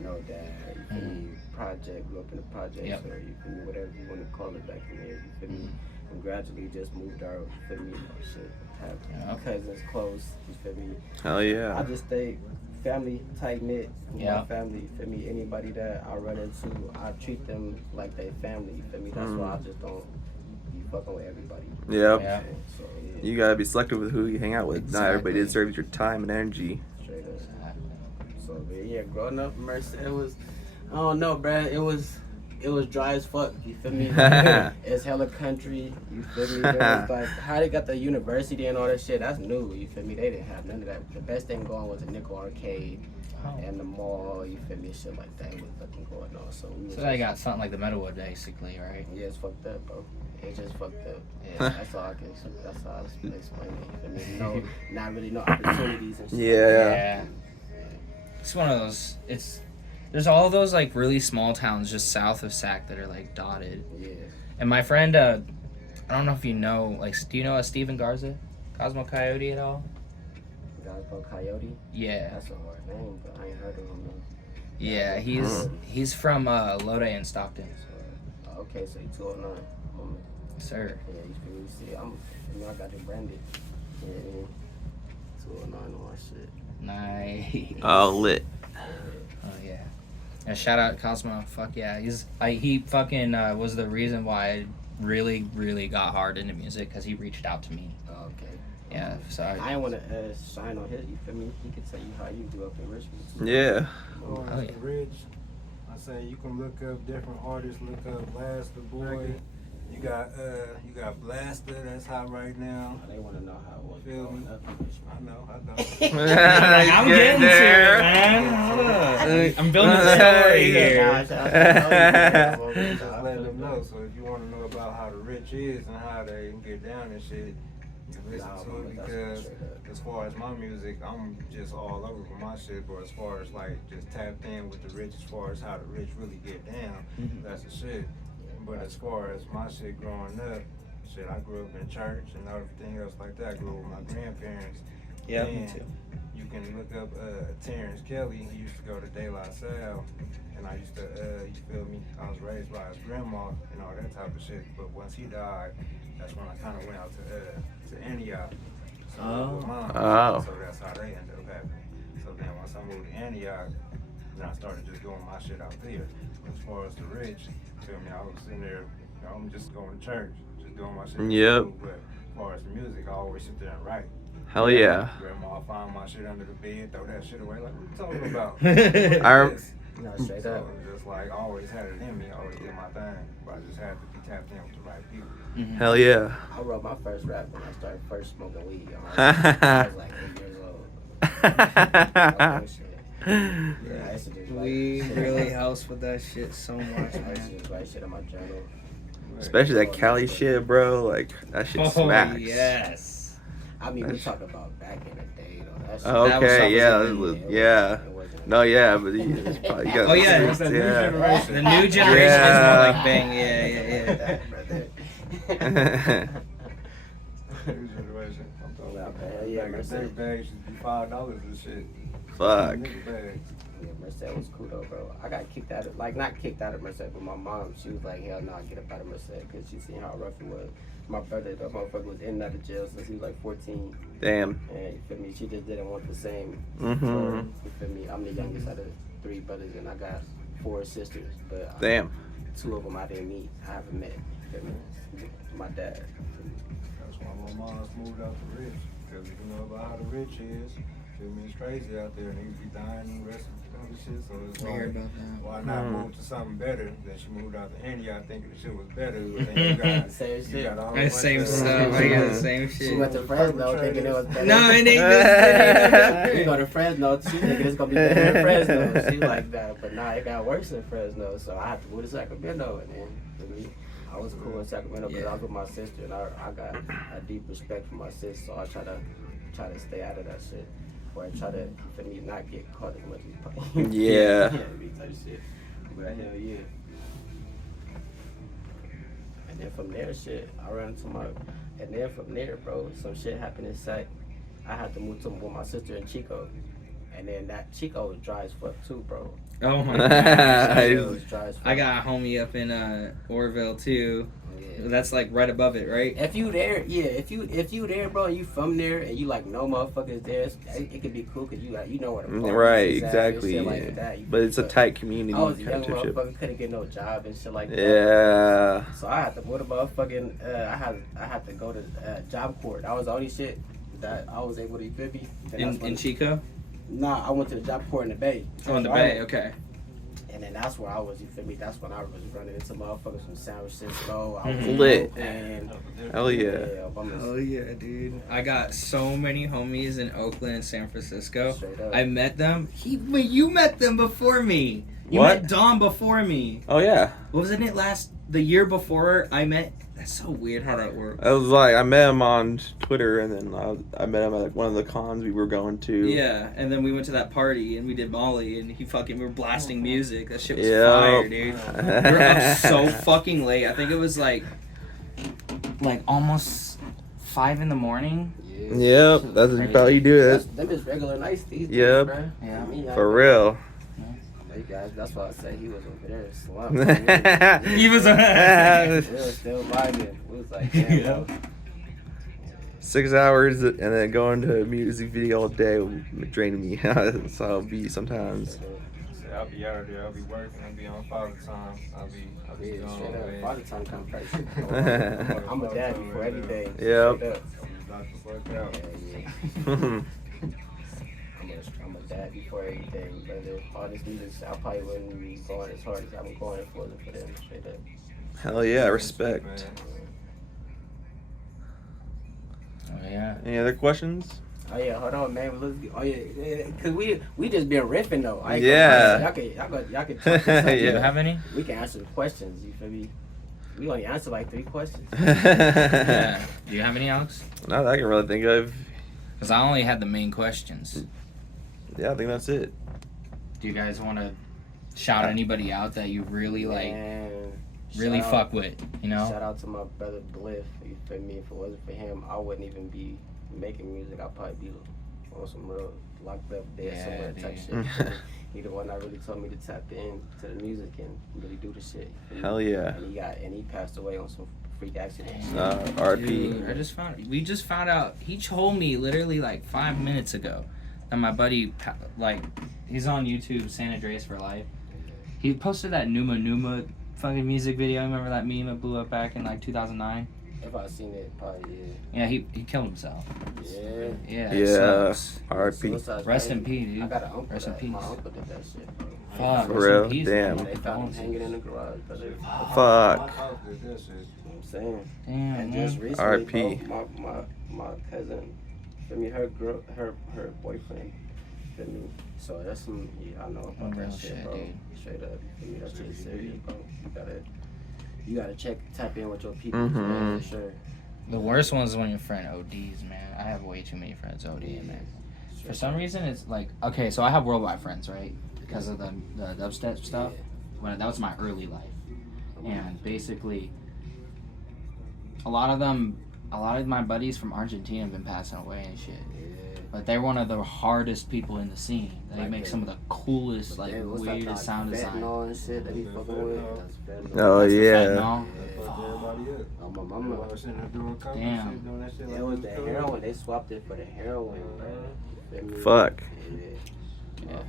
No dad, you feel me? Project, grew up in the projects, or you feel me? Whatever you want to call it back in there, you feel me? And gradually just moved out, you feel me? Shit, have cousins close, you feel me? Hell yeah. I just stay family tight knit. My family, you feel me? Anybody that I run into, I treat them like they family, you feel me? That's why I just don't be fucking with everybody. Yep. So, You gotta be selective with who you hang out with. Not everybody deserves your time and energy. Straight up. So yeah, growing up in Merced, it was, I don't know, bruh. It was dry as fuck. You feel me? It's hella country. You feel me? There was like how they got the university and all that shit. That's new. You feel me? They didn't have none of that. The best thing going was a nickel arcade and the mall. You feel me? Shit like that was fucking going on. So they got something like the Metalwood, basically, right? Yeah, it's fucked up, bro. It's just fucked up. Yeah, that's all I can. That's how I explain it. You feel me? No, not really no opportunities and shit. Yeah. It's one of those. There's all those like really small towns just south of Sac that are like dotted. Yeah. And my friend, I don't know if you know, like, do you know Steven Garza, Cosmo Coyote at all? Cosmo Coyote. Yeah. That's a hard name, but I ain't heard of him though. Yeah, he's from Lodi and Stockton. Okay, so he's 209. Sir. Yeah, you see, I got it branded. Yeah, 209 on my shit. Nice. Oh, lit. Oh yeah. And shout out Cosmo. Fuck yeah. He fucking was the reason why I really, really got hard into music, because he reached out to me. Oh, okay. Yeah. So I didn't want to shine on his. You feel me? He could tell you how you grew up in Richmond. Yeah. Oh, yeah. Rich. I say you can look up different artists. Look up Blast the Boy. You got Blaster, that's hot right now. They want to know how it was. Feel me? I know. I'm getting there, man. I'm building a story here. Just letting them know. So if you want to know about how the rich is and how they get down and shit, you listen to it, because as far as my music, I'm just all over for my shit. But as far as like just tapped in with the rich, as far as how the rich really get down, that's the shit. But as far as my shit growing up, shit, I grew up in church and everything else like that. I grew up with my grandparents. Yeah, and me too. You can look up Terrence Kelly. He used to go to De La Salle, and I used to, you feel me? I was raised by his grandma and all that type of shit. But once he died, that's when I kind of went out to Antioch. So with mom. So that's how they ended up happening. So then once I moved to Antioch, then I started just doing my shit out there. As far as the rich, feel me? I was sitting there, I'm just going to church, just doing my shit. Yep. But as far as the music, I always sit there and write. Hell yeah. Grandma found my shit under the bed, throw that shit away. Like, what you talking about? Straight up. Just like, I always had it in me, I always did my thing. But I just had to be tapped in with the right people. Hell yeah. I wrote my first rap when I started first smoking weed. I was like 8 years old. Weed really helps with that shit so much, man. I used to write shit on my journal. Especially that Cali shit, bro. Like, that shit smacks. Yes. I mean, we talk about back in the day, though. That shit, Okay, yeah. No, yeah, but you got oh, yeah. It's the new generation. The new generation is more like bang, yeah. New generation. I'm talking about back in the day, bags used to be $5 and shit. Fuck. Yeah, Merced was cool though, bro. I got kicked out of, like, not kicked out of Merced, but my mom, she was like, hell no, get up out of Merced, because she seen how rough it was. My brother, the motherfucker, was in and out of jail since he was like 14. Damn. And you feel me? She just didn't want the same. Mhm. You feel me? I'm the youngest out of 3 brothers, and I got 4 sisters. But Damn. 2 of them I didn't meet. I haven't met. You feel me? My dad. That's why my mom's moved out to Rich, because you know about how the rich is. Feel me? It's crazy out there, and niggas be dying and rest of other shit. So it's I like, heard about that. why not move to something better? Then she moved out to Antioch thinking the shit was better. Then you got same shit. Same stuff. I got the same shit. She went to Fresno thinking it was better. No, it ain't. We go to Fresno. She thinking it's gonna be better in Fresno. She like that, but nah, it got worse in Fresno. So I had to move to Sacramento, and then for me, I was cool in Sacramento because I was with my sister, and I got a deep respect for my sister. So I try to stay out of that shit, or I try to for me not get caught as much as Yeah. type shit. But hell yeah. And then from there, shit, I ran into my. And then from there, bro, some shit happened in Sac. I had to move to with my sister in Chico. And then that Chico was dry as fuck too, bro. Oh my god. I got a homie up in Orville too. Yeah. That's like right above it, right? If you there, yeah. If you there, bro, and you from there, and you like no motherfuckers there, it could be cool because you know what. Right, exactly. Like that, but it's a tight community. I was a young kind of motherfucker, couldn't get no job and shit like that. Yeah. So I had to go to motherfucking. I had to go to Job Corps. That was the only shit that I was able to fit me. In Chico. Nah, I went to the Job Corps in the Bay. Oh, in the Bay, okay. And then that's where I was, you feel me? That's when I was running into motherfuckers from San Francisco. I was lit. And Hell yeah. Hell yeah, dude. I got so many homies in Oakland and San Francisco. I met them. Wait, you met them before me. You met Dom before me. Oh, yeah. Wasn't it the year before I met? That's so weird how that works. I was like, I met him on Twitter, and then I met him at one of the cons we were going to. Yeah, and then we went to that party, and we did Molly, and we were blasting music. That shit was fire, dude. We were up so fucking late. I think it was like almost 5 in the morning. Yep, that's how you do it. Them is regular nights these days, yep. Bro. Yeah, I mean, for real. You guys, that's why I said he was over there slumped. He was still vibing. It was like, damn, bro. 6 hours and then going to a music video all day will drain me. So I'll be sometimes. I'll be out there. I'll be working. I'll be on father time. I'll be gone. Father time come first. I'm a dad before anything. Yep. I'm a dad before everything, but all this music, I probably wouldn't be going as hard as I'm going if it wasn't for them. Straight up. Hell yeah, respect. Oh yeah. Any other questions? Oh yeah, hold on, man. Let's get, oh yeah, cause we just been riffing though. Yeah. Y'all can yeah. Do you have any? We can answer the questions. You feel me? We only answered like 3 questions. Yeah. Do you have any, Alex? Not that I can really think of. Because I only had the main questions. Yeah, I think that's it. Do you guys want to shout anybody out that you really really fuck with? You know. Shout out to my brother Bliff. You feel me? If it wasn't for him, I wouldn't even be making music. I'd probably be on some real locked up there somewhere type shit. He the one that really told me to tap in to the music and really do the shit. Hell yeah. And he passed away on some freak accident. RP. We just found out. He told me literally like 5 minutes ago that my buddy, he's on YouTube, San Andreas for Life. He posted that Numa fucking music video. Remember that meme that blew up back in like 2009? If I seen it, probably yeah. He killed himself. Yeah. Yeah. RP. Rest in peace, dude. I got an uncle. Rest in peace. My uncle did that shit, bro. Fuck. For real? Peace, damn. They found him hanging in the garage, brother. Fuck. I'm saying. Damn. And just recently, RP. bro, my cousin, for me, her boyfriend, for me. So that's some. Yeah, I know about that shit, bro. Dude. Straight up, for me, that shit is serious, bro. You gotta tap in with your people, man, for sure. The worst one is when your friend ODs, man. I have way too many friends ODing, man. For some reason, it's like, okay, so I have worldwide friends, right? Because of the dubstep stuff. When that was my early life. And basically, a lot of my buddies from Argentina have been passing away and shit. But they're one of the hardest people in the scene. They make some of the coolest, weirdest sound design. And shit that he fucking with. Oh yeah. My mama. Damn. It was the heroin. They swapped it for the heroin, bro. Fuck. Yeah,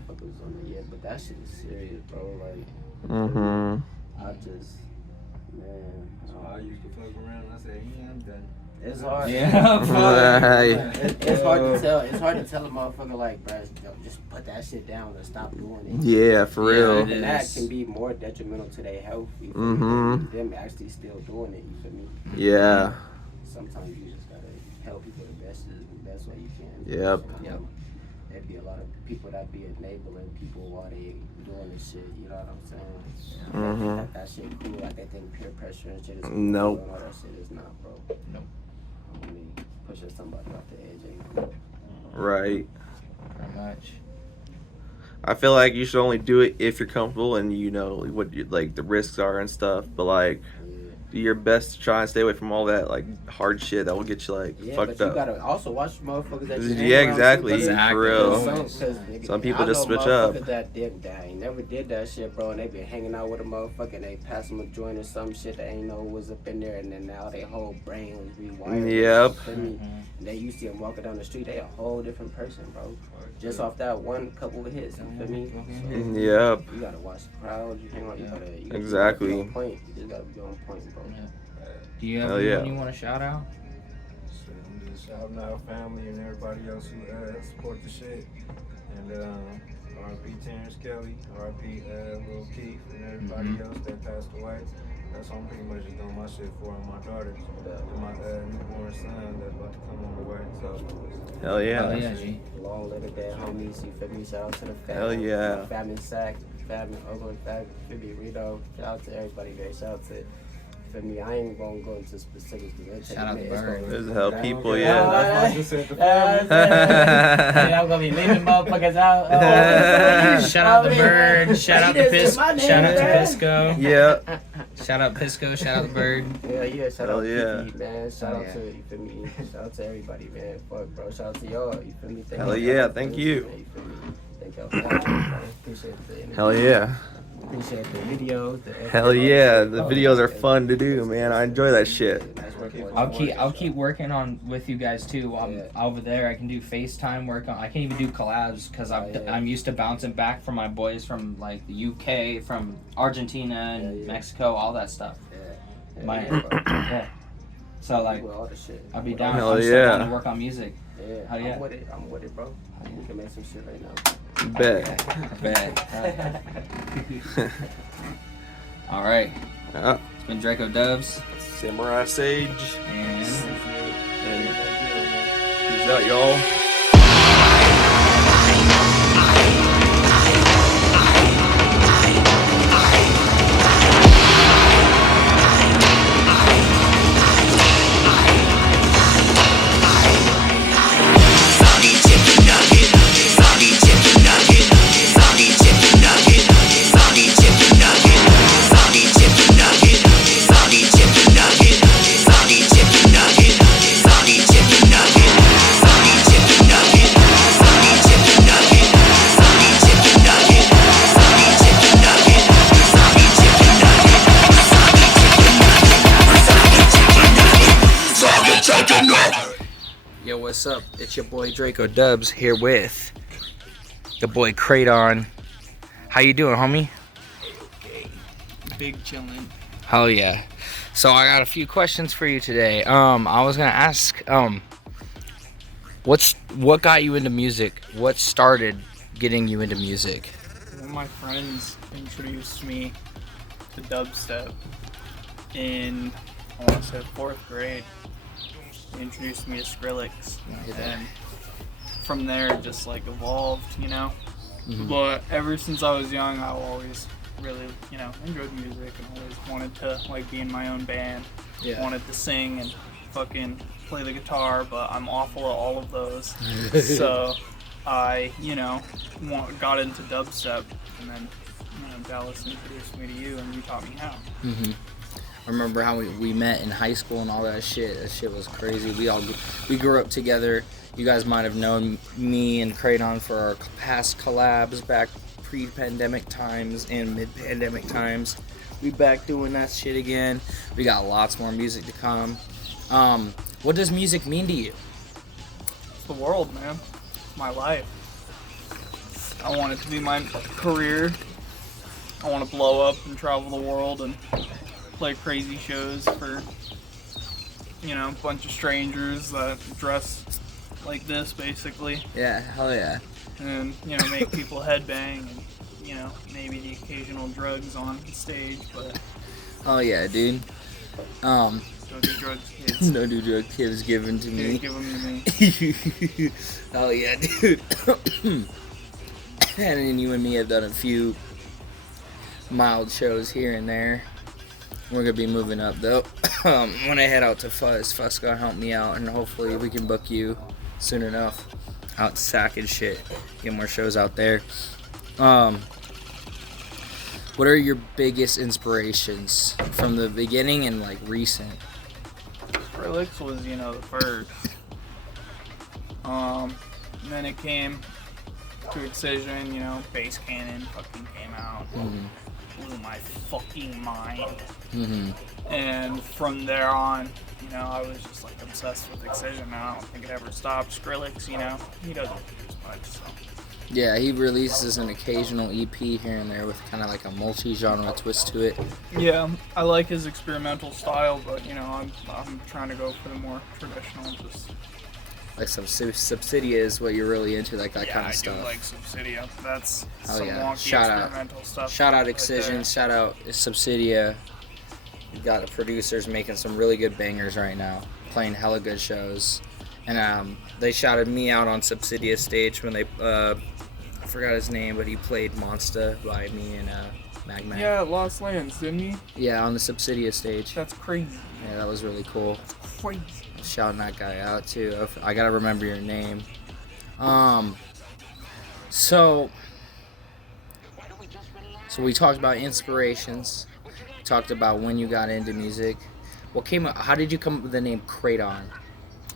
but that shit is serious, bro. Like, man. So I used to fuck around. I said, yeah, I'm done. It's hard. Yeah, It's hard to tell. It's hard to tell a motherfucker like, bro, just put that shit down and stop doing it. Yeah, for real. And that can be more detrimental to their health. You feel me, than them actually still doing it. You feel me? Yeah. Sometimes you just gotta help people the best way you can. Yep. There'd be a lot of people that be enabling people while they doing this shit. You know what I'm saying? They think that shit cool. Like they think peer pressure and shit is cool. Nope. And all that shit is not, bro. Nope. Only pushing somebody off the edge ain't cool. Right. Pretty much. I feel like you should only do it if you're comfortable and you know what like the risks are and stuff. But like, do your best to try and stay away from all that like hard shit that will get you like fucked but you up. gotta also watch motherfuckers that you Yeah, exactly. For real. Some people just switch up. That ain't never did that shit, bro, and they been hanging out with a motherfucker and they pass them a joint or some shit that ain't know was up in there, and then now their whole brain was rewired. Yep. And they used to see them walking down the street, they a whole different person, bro. Just off that one couple of hits, you feel me? So, Yep. You gotta watch the crowd. You hang on. You gotta Exactly. be on point. You just gotta be on point, bro. Do you have anyone you want to shout out? I'm just shouting out family and everybody else who support the shit. And R.I.P. Terrence Kelly, R.I.P. Lil Keith, and everybody else that passed away. That's what I'm pretty much just doing my shit for, and my daughter, and my newborn son that's about to come on the way. So. Hell yeah. Hell yeah, G. Long live the dead homies. You feel me? Shout out to the family. Hell yeah. Family Sack, family Oakland, family Reno. Shout out to everybody there. Shout out to. For me, I ain't gonna go into specifics. Shout out the bird. This is how people, yeah. I'm gonna be leaving motherfuckers out. Shout out the bird. Shout out the Pisco. Shout out to Pisco. Yeah. Shout out Pisco. Shout out the bird. Yeah. Shout out yeah. Pete, man. Shout out to you feel me. Shout out to everybody, man. Fuck, bro. Shout out to y'all. You feel me? Hell yeah. Thank you. Thank y'all for watching, bro. Appreciate the Hell yeah. Appreciate the videos. Hell yeah, the videos are fun to do, man. I enjoy that shit. I'll keep working on with you guys too. While I'm over there, I can do FaceTime work on. I can even do collabs because I'm used to bouncing back from my boys from like the UK, from Argentina and Mexico, all that stuff. Yeah. So like, I'll be down. Hell I'm still yeah. down to work on music. Yeah. Hell yeah. I'm with it, bro. We can make some shit right now. Bet. All right. Yeah. It's been DRACODUBZ, Samurai Sage, and peace out, y'all. Yo, what's up? It's your boy DRACODUBZ here with the boy KRADON. How you doing, homie? Big chillin'. Hell yeah. So I got a few questions for you today. I was gonna ask, what got you into music? What started getting you into music? One of my friends introduced me to dubstep in, I want to say, 4th grade. He introduced me to Skrillex, and from there it just like evolved, you know. But ever since I was young, I always really, you know, enjoyed music and always wanted to like be in my own band. Wanted to sing and fucking play the guitar, but I'm awful at all of those. So I, you know, got into dubstep, and then, you know, Dallas introduced me to you, and you taught me how. I remember how we met in high school and all that shit. That shit was crazy. We grew up together. You guys might have known me and KRADON for our past collabs back pre-pandemic times and mid-pandemic times. We back doing that shit again. We got lots more music to come. What does music mean to you? It's the world, man. My life. I want it to be my career. I want to blow up and travel the world and play crazy shows for you know, a bunch of strangers that dress like this, basically. Yeah, hell yeah. And, you know, make people headbang and, you know, maybe the occasional drugs on stage, but... Oh yeah, dude. Don't do drugs, kids. No do drug kids given to me. Yeah, give them to me. Oh yeah, dude. And then you and me have done a few mild shows here and there. We're gonna be moving up though. When I head out to Fuss gonna help me out, and hopefully we can book you soon enough out to Sac and shit. Get more shows out there. What are your biggest inspirations from the beginning and like recent? Skrillex was, you know, the first. And then it came to Excision, you know, Bass Cannon fucking came out. Blew my fucking mind. And from there on, you know, I was just like obsessed with Excision. I don't think it ever stopped. Skrillex, you know, he doesn't do as much, so. Yeah, he releases an occasional EP here and there with kind of like a multi-genre twist to it. Yeah, I like his experimental style, but you know, I'm trying to go for the more traditional, just like some Subsidia is what you're really into, like that kind of stuff. Yeah, I do like Subsidia. That's Oh some yeah! wonky experimental stuff. Shout out right Excision. there. Shout out Subsidia. You got the producers making some really good bangers right now, playing hella good shows, and they shouted me out on Subsidia stage when they I forgot his name, but he played Monsta by me and Magma. Yeah, Lost Lands, didn't he? Yeah, on the Subsidia stage. That's crazy. Yeah, that was really cool. That's crazy. Shouting that guy out too. I gotta remember your name. So we talked about inspirations. We talked about when you got into music. How did you come up with the name KRADON?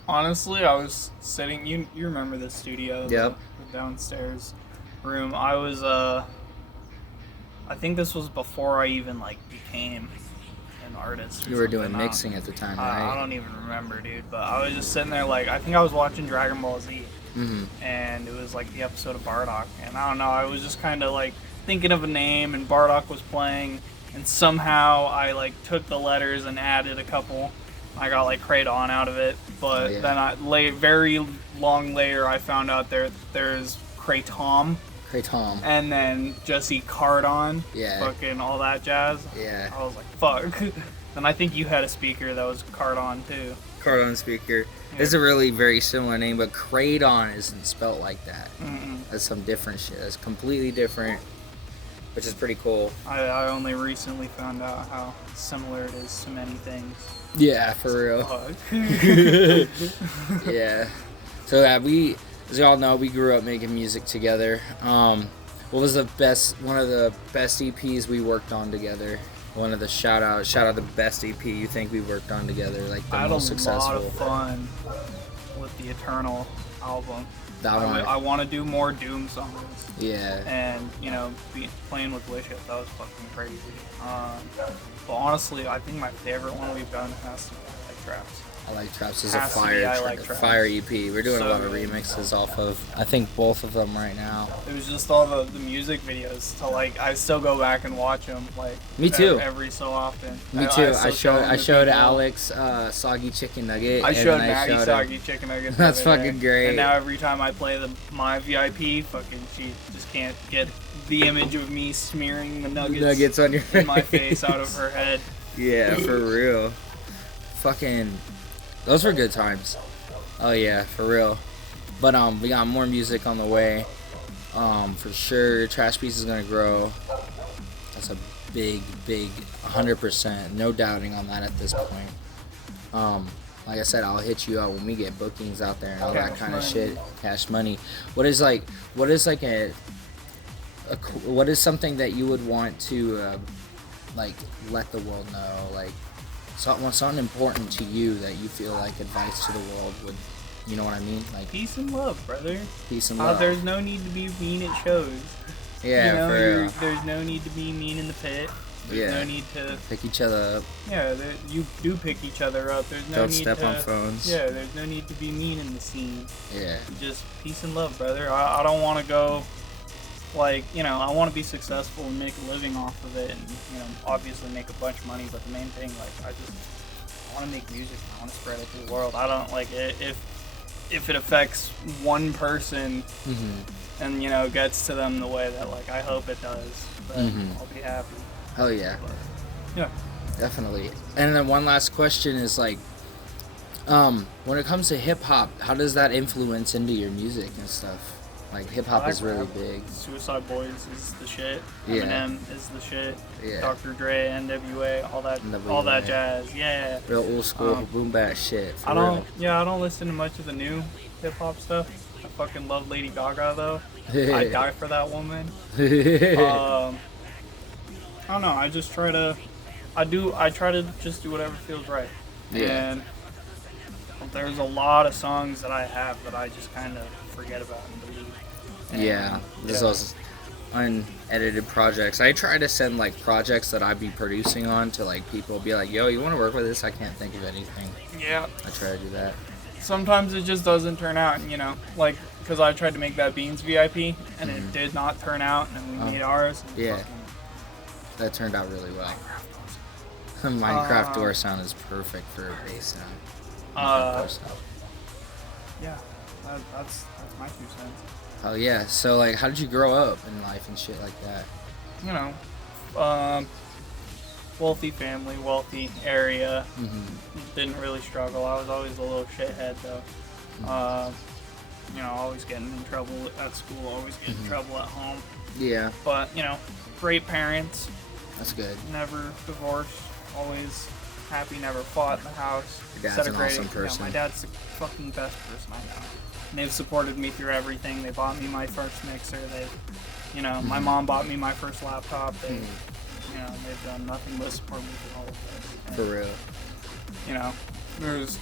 Honestly, I was sitting. You remember the studio? Yep. The downstairs room. I was I think this was before I even like became an artist. Or You were doing something. mixing at the time, right? I don't even remember, dude. But I was just sitting there, like, I think I was watching Dragon Ball Z, and it was like the episode of Bardock, and I don't know. I was just kind of like thinking of a name, and Bardock was playing, and somehow I like took the letters and added a couple. I got like KRADON out of it, but then very long later I found out there's KRADON. KRADON. And then Jesse KRADON. Yeah. Fucking all that jazz. Yeah. I was like, fuck. And I think you had a speaker that was KRADON too. KRADON speaker. It's a really very similar name, but KRADON isn't spelt like that. That's some different shit. That's completely different, which is pretty cool. I only recently found out how similar it is to many things. Yeah, for real. Fuck. Yeah. So as y'all know, we grew up making music together. What was one of the best EPs we worked on together? One of the shout out the best EP you think we worked on together, like the most successful. I had a lot of fun with the Eternal album. That one. I want to do more Doom songs. Yeah. And you know, playing with Wish It, that was fucking crazy. But honestly, I think my favorite one we've done has to be like Traps. I like Traps. Is Has a to be I Like Traps. fire EP. We're doing a lot of good. remixes off of, I think, both of them right now. It was just all the music videos to like. I still go back and watch them like. Me too. Every so often. Me too. I still showed people. Alex Soggy Chicken Nugget. I and showed then Maddie showed Soggy Chicken Nuggets. the That's other day. fucking great. And now every time I play my VIP, fucking she just can't get the image of me smearing the nuggets on your in my face out of her head. Yeah, for real. Fucking, those were good times. Oh yeah, for real. But we got more music on the way. For sure, Trashbeast is gonna grow. That's a big 100%, no doubting on that at this point. Like I said, I'll hit you up when we get bookings out there and all that kind of shit. Cash money. What is something that you would want to like let the world know, like something important to you that you feel like advice to the world would, you know what I mean? Like peace and love, brother. Peace and love. There's no need to be mean at shows. Yeah, you know, for real. There's no need to be mean in the pit. There's no need to pick each other up. Yeah, you do pick each other up. There's no Don't need step to, on phones. Yeah, there's no need to be mean in the scene. Yeah. Just peace and love, brother. I don't want to go, like, you know, I want to be successful and make a living off of it, and you know, obviously make a bunch of money. But the main thing, like, want to make music. I want to spread it to the world. I don't like it if it affects one person and you know gets to them the way that like I hope it does. Then I'll be happy. Hell yeah. But, yeah. Definitely. And then one last question is like, when it comes to hip hop, how does that influence into your music and stuff? Like hip hop is really big. Suicide Boys is the shit. Yeah. Eminem is the shit. Yeah. Dr. Dre, NWA, all that jazz. Yeah. Real old school boom bap shit. For I don't. real. Yeah, I don't listen to much of the new hip hop stuff. I fucking love Lady Gaga though. I die for that woman. I don't know. I just try to. I try to just do whatever feels right. Yeah. And there's a lot of songs that I have that I just kind of forget about and delete. And, Yeah, there's those unedited projects. I try to send like projects that I'd be producing on to like people, be like, yo, you want to work with this? I can't think of anything. Yeah. I try to do that. Sometimes it just doesn't turn out, you know, like, because I tried to make that Beans VIP and it did not turn out, and we made ours. And Yeah. That turned out really well. Minecraft door sound is perfect for a bass sound. Yeah, that's my 2 cents. Oh yeah, so like how did you grow up in life and shit like that? You know, wealthy family, wealthy area. Didn't really struggle. I was always a little shithead though. You know, always getting in trouble at school, always getting in trouble at home. Yeah. But, you know, great parents. That's good. Never divorced, always happy, never fought in the house. Your dad's an awesome Yeah, person. my dad's the fucking best person I know. And they've supported me through everything. They bought me my first mixer. You know, my mom bought me my first laptop. They, you know, they've done nothing but support me through all of this. For real. You know, there's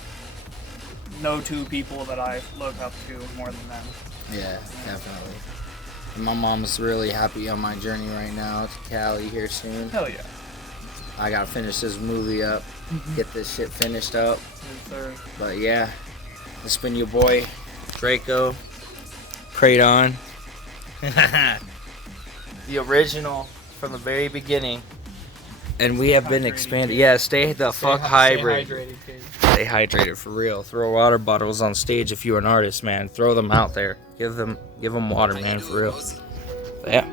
no 2 people that I look up to more than them. Yeah, definitely. And my mom's really happy on my journey right now to Cali here soon. Hell yeah. I gotta finish this movie up, get this shit finished up. Yes, sir. But yeah, it's been your boy, Draco, KRADON. The original from the very beginning. And we have been expanding. Yeah, stay the fuck hydrated. Stay hydrated, kid. Stay hydrated for real. Throw water bottles on stage if you're an artist, man. Throw them out there. Give them water, man, for real. But yeah.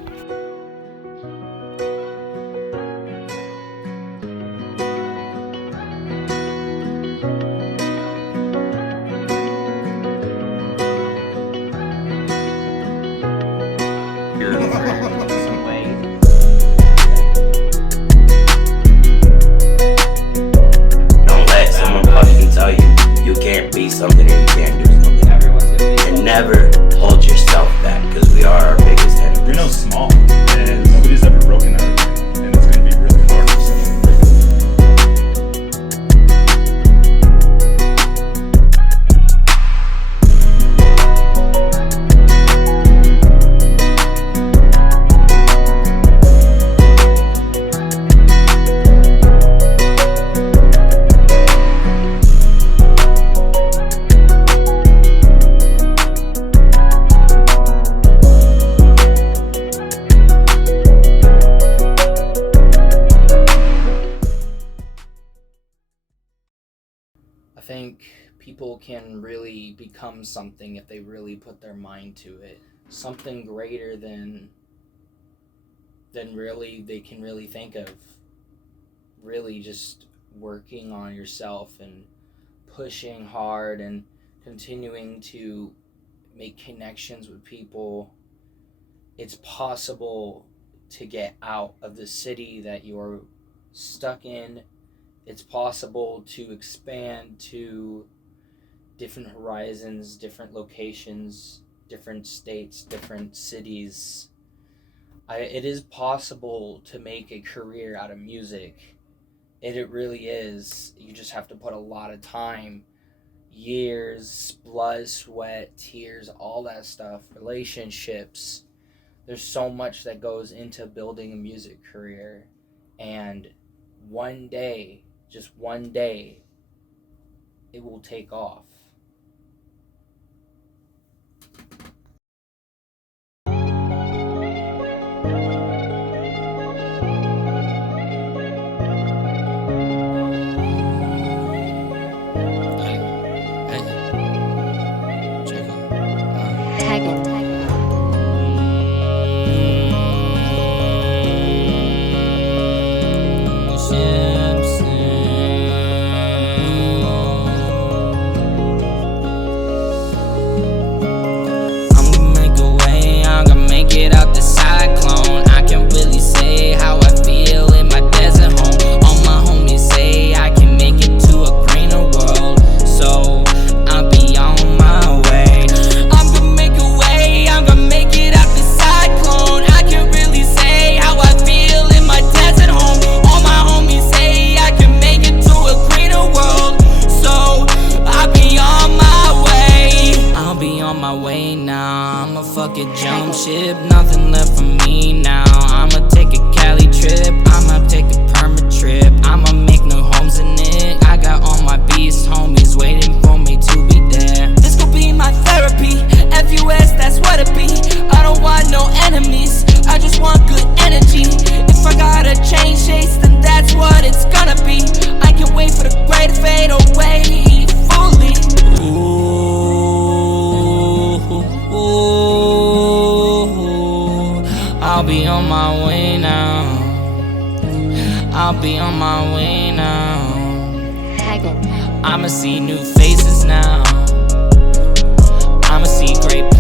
Don't let someone fucking tell you you can't be something or you can't do something. And never hold yourself back, because we are our biggest enemy. Reno's small, and nobody's ever broken out of it, and it's gonna be really hard for someone to break it. I think people can really become something if they really put their mind to it. Something greater than really they can really think of. Really just working on yourself and pushing hard and continuing to make connections with people. It's possible to get out of the city that you're stuck in. It's possible to expand to different horizons, different locations, different states, different cities. It is possible to make a career out of music. It really is. You just have to put a lot of time, years, blood, sweat, tears, all that stuff, relationships. There's so much that goes into building a music career. And one day, just one day, it will take off. ship, nothing left for me now. I'ma take a Cali trip, I'ma take a permit trip, I'ma make new homes in it. I got all my beast homies waiting for me to be there. This could be my therapy, FUS, that's what it be. I don't want no enemies, I just want good energy. If I gotta change shades, then that's what it's gonna be. I can't wait for the gray to fade away fully. I'll be on my way now. I'll be on my way now. I'ma see new faces now. I'ma see great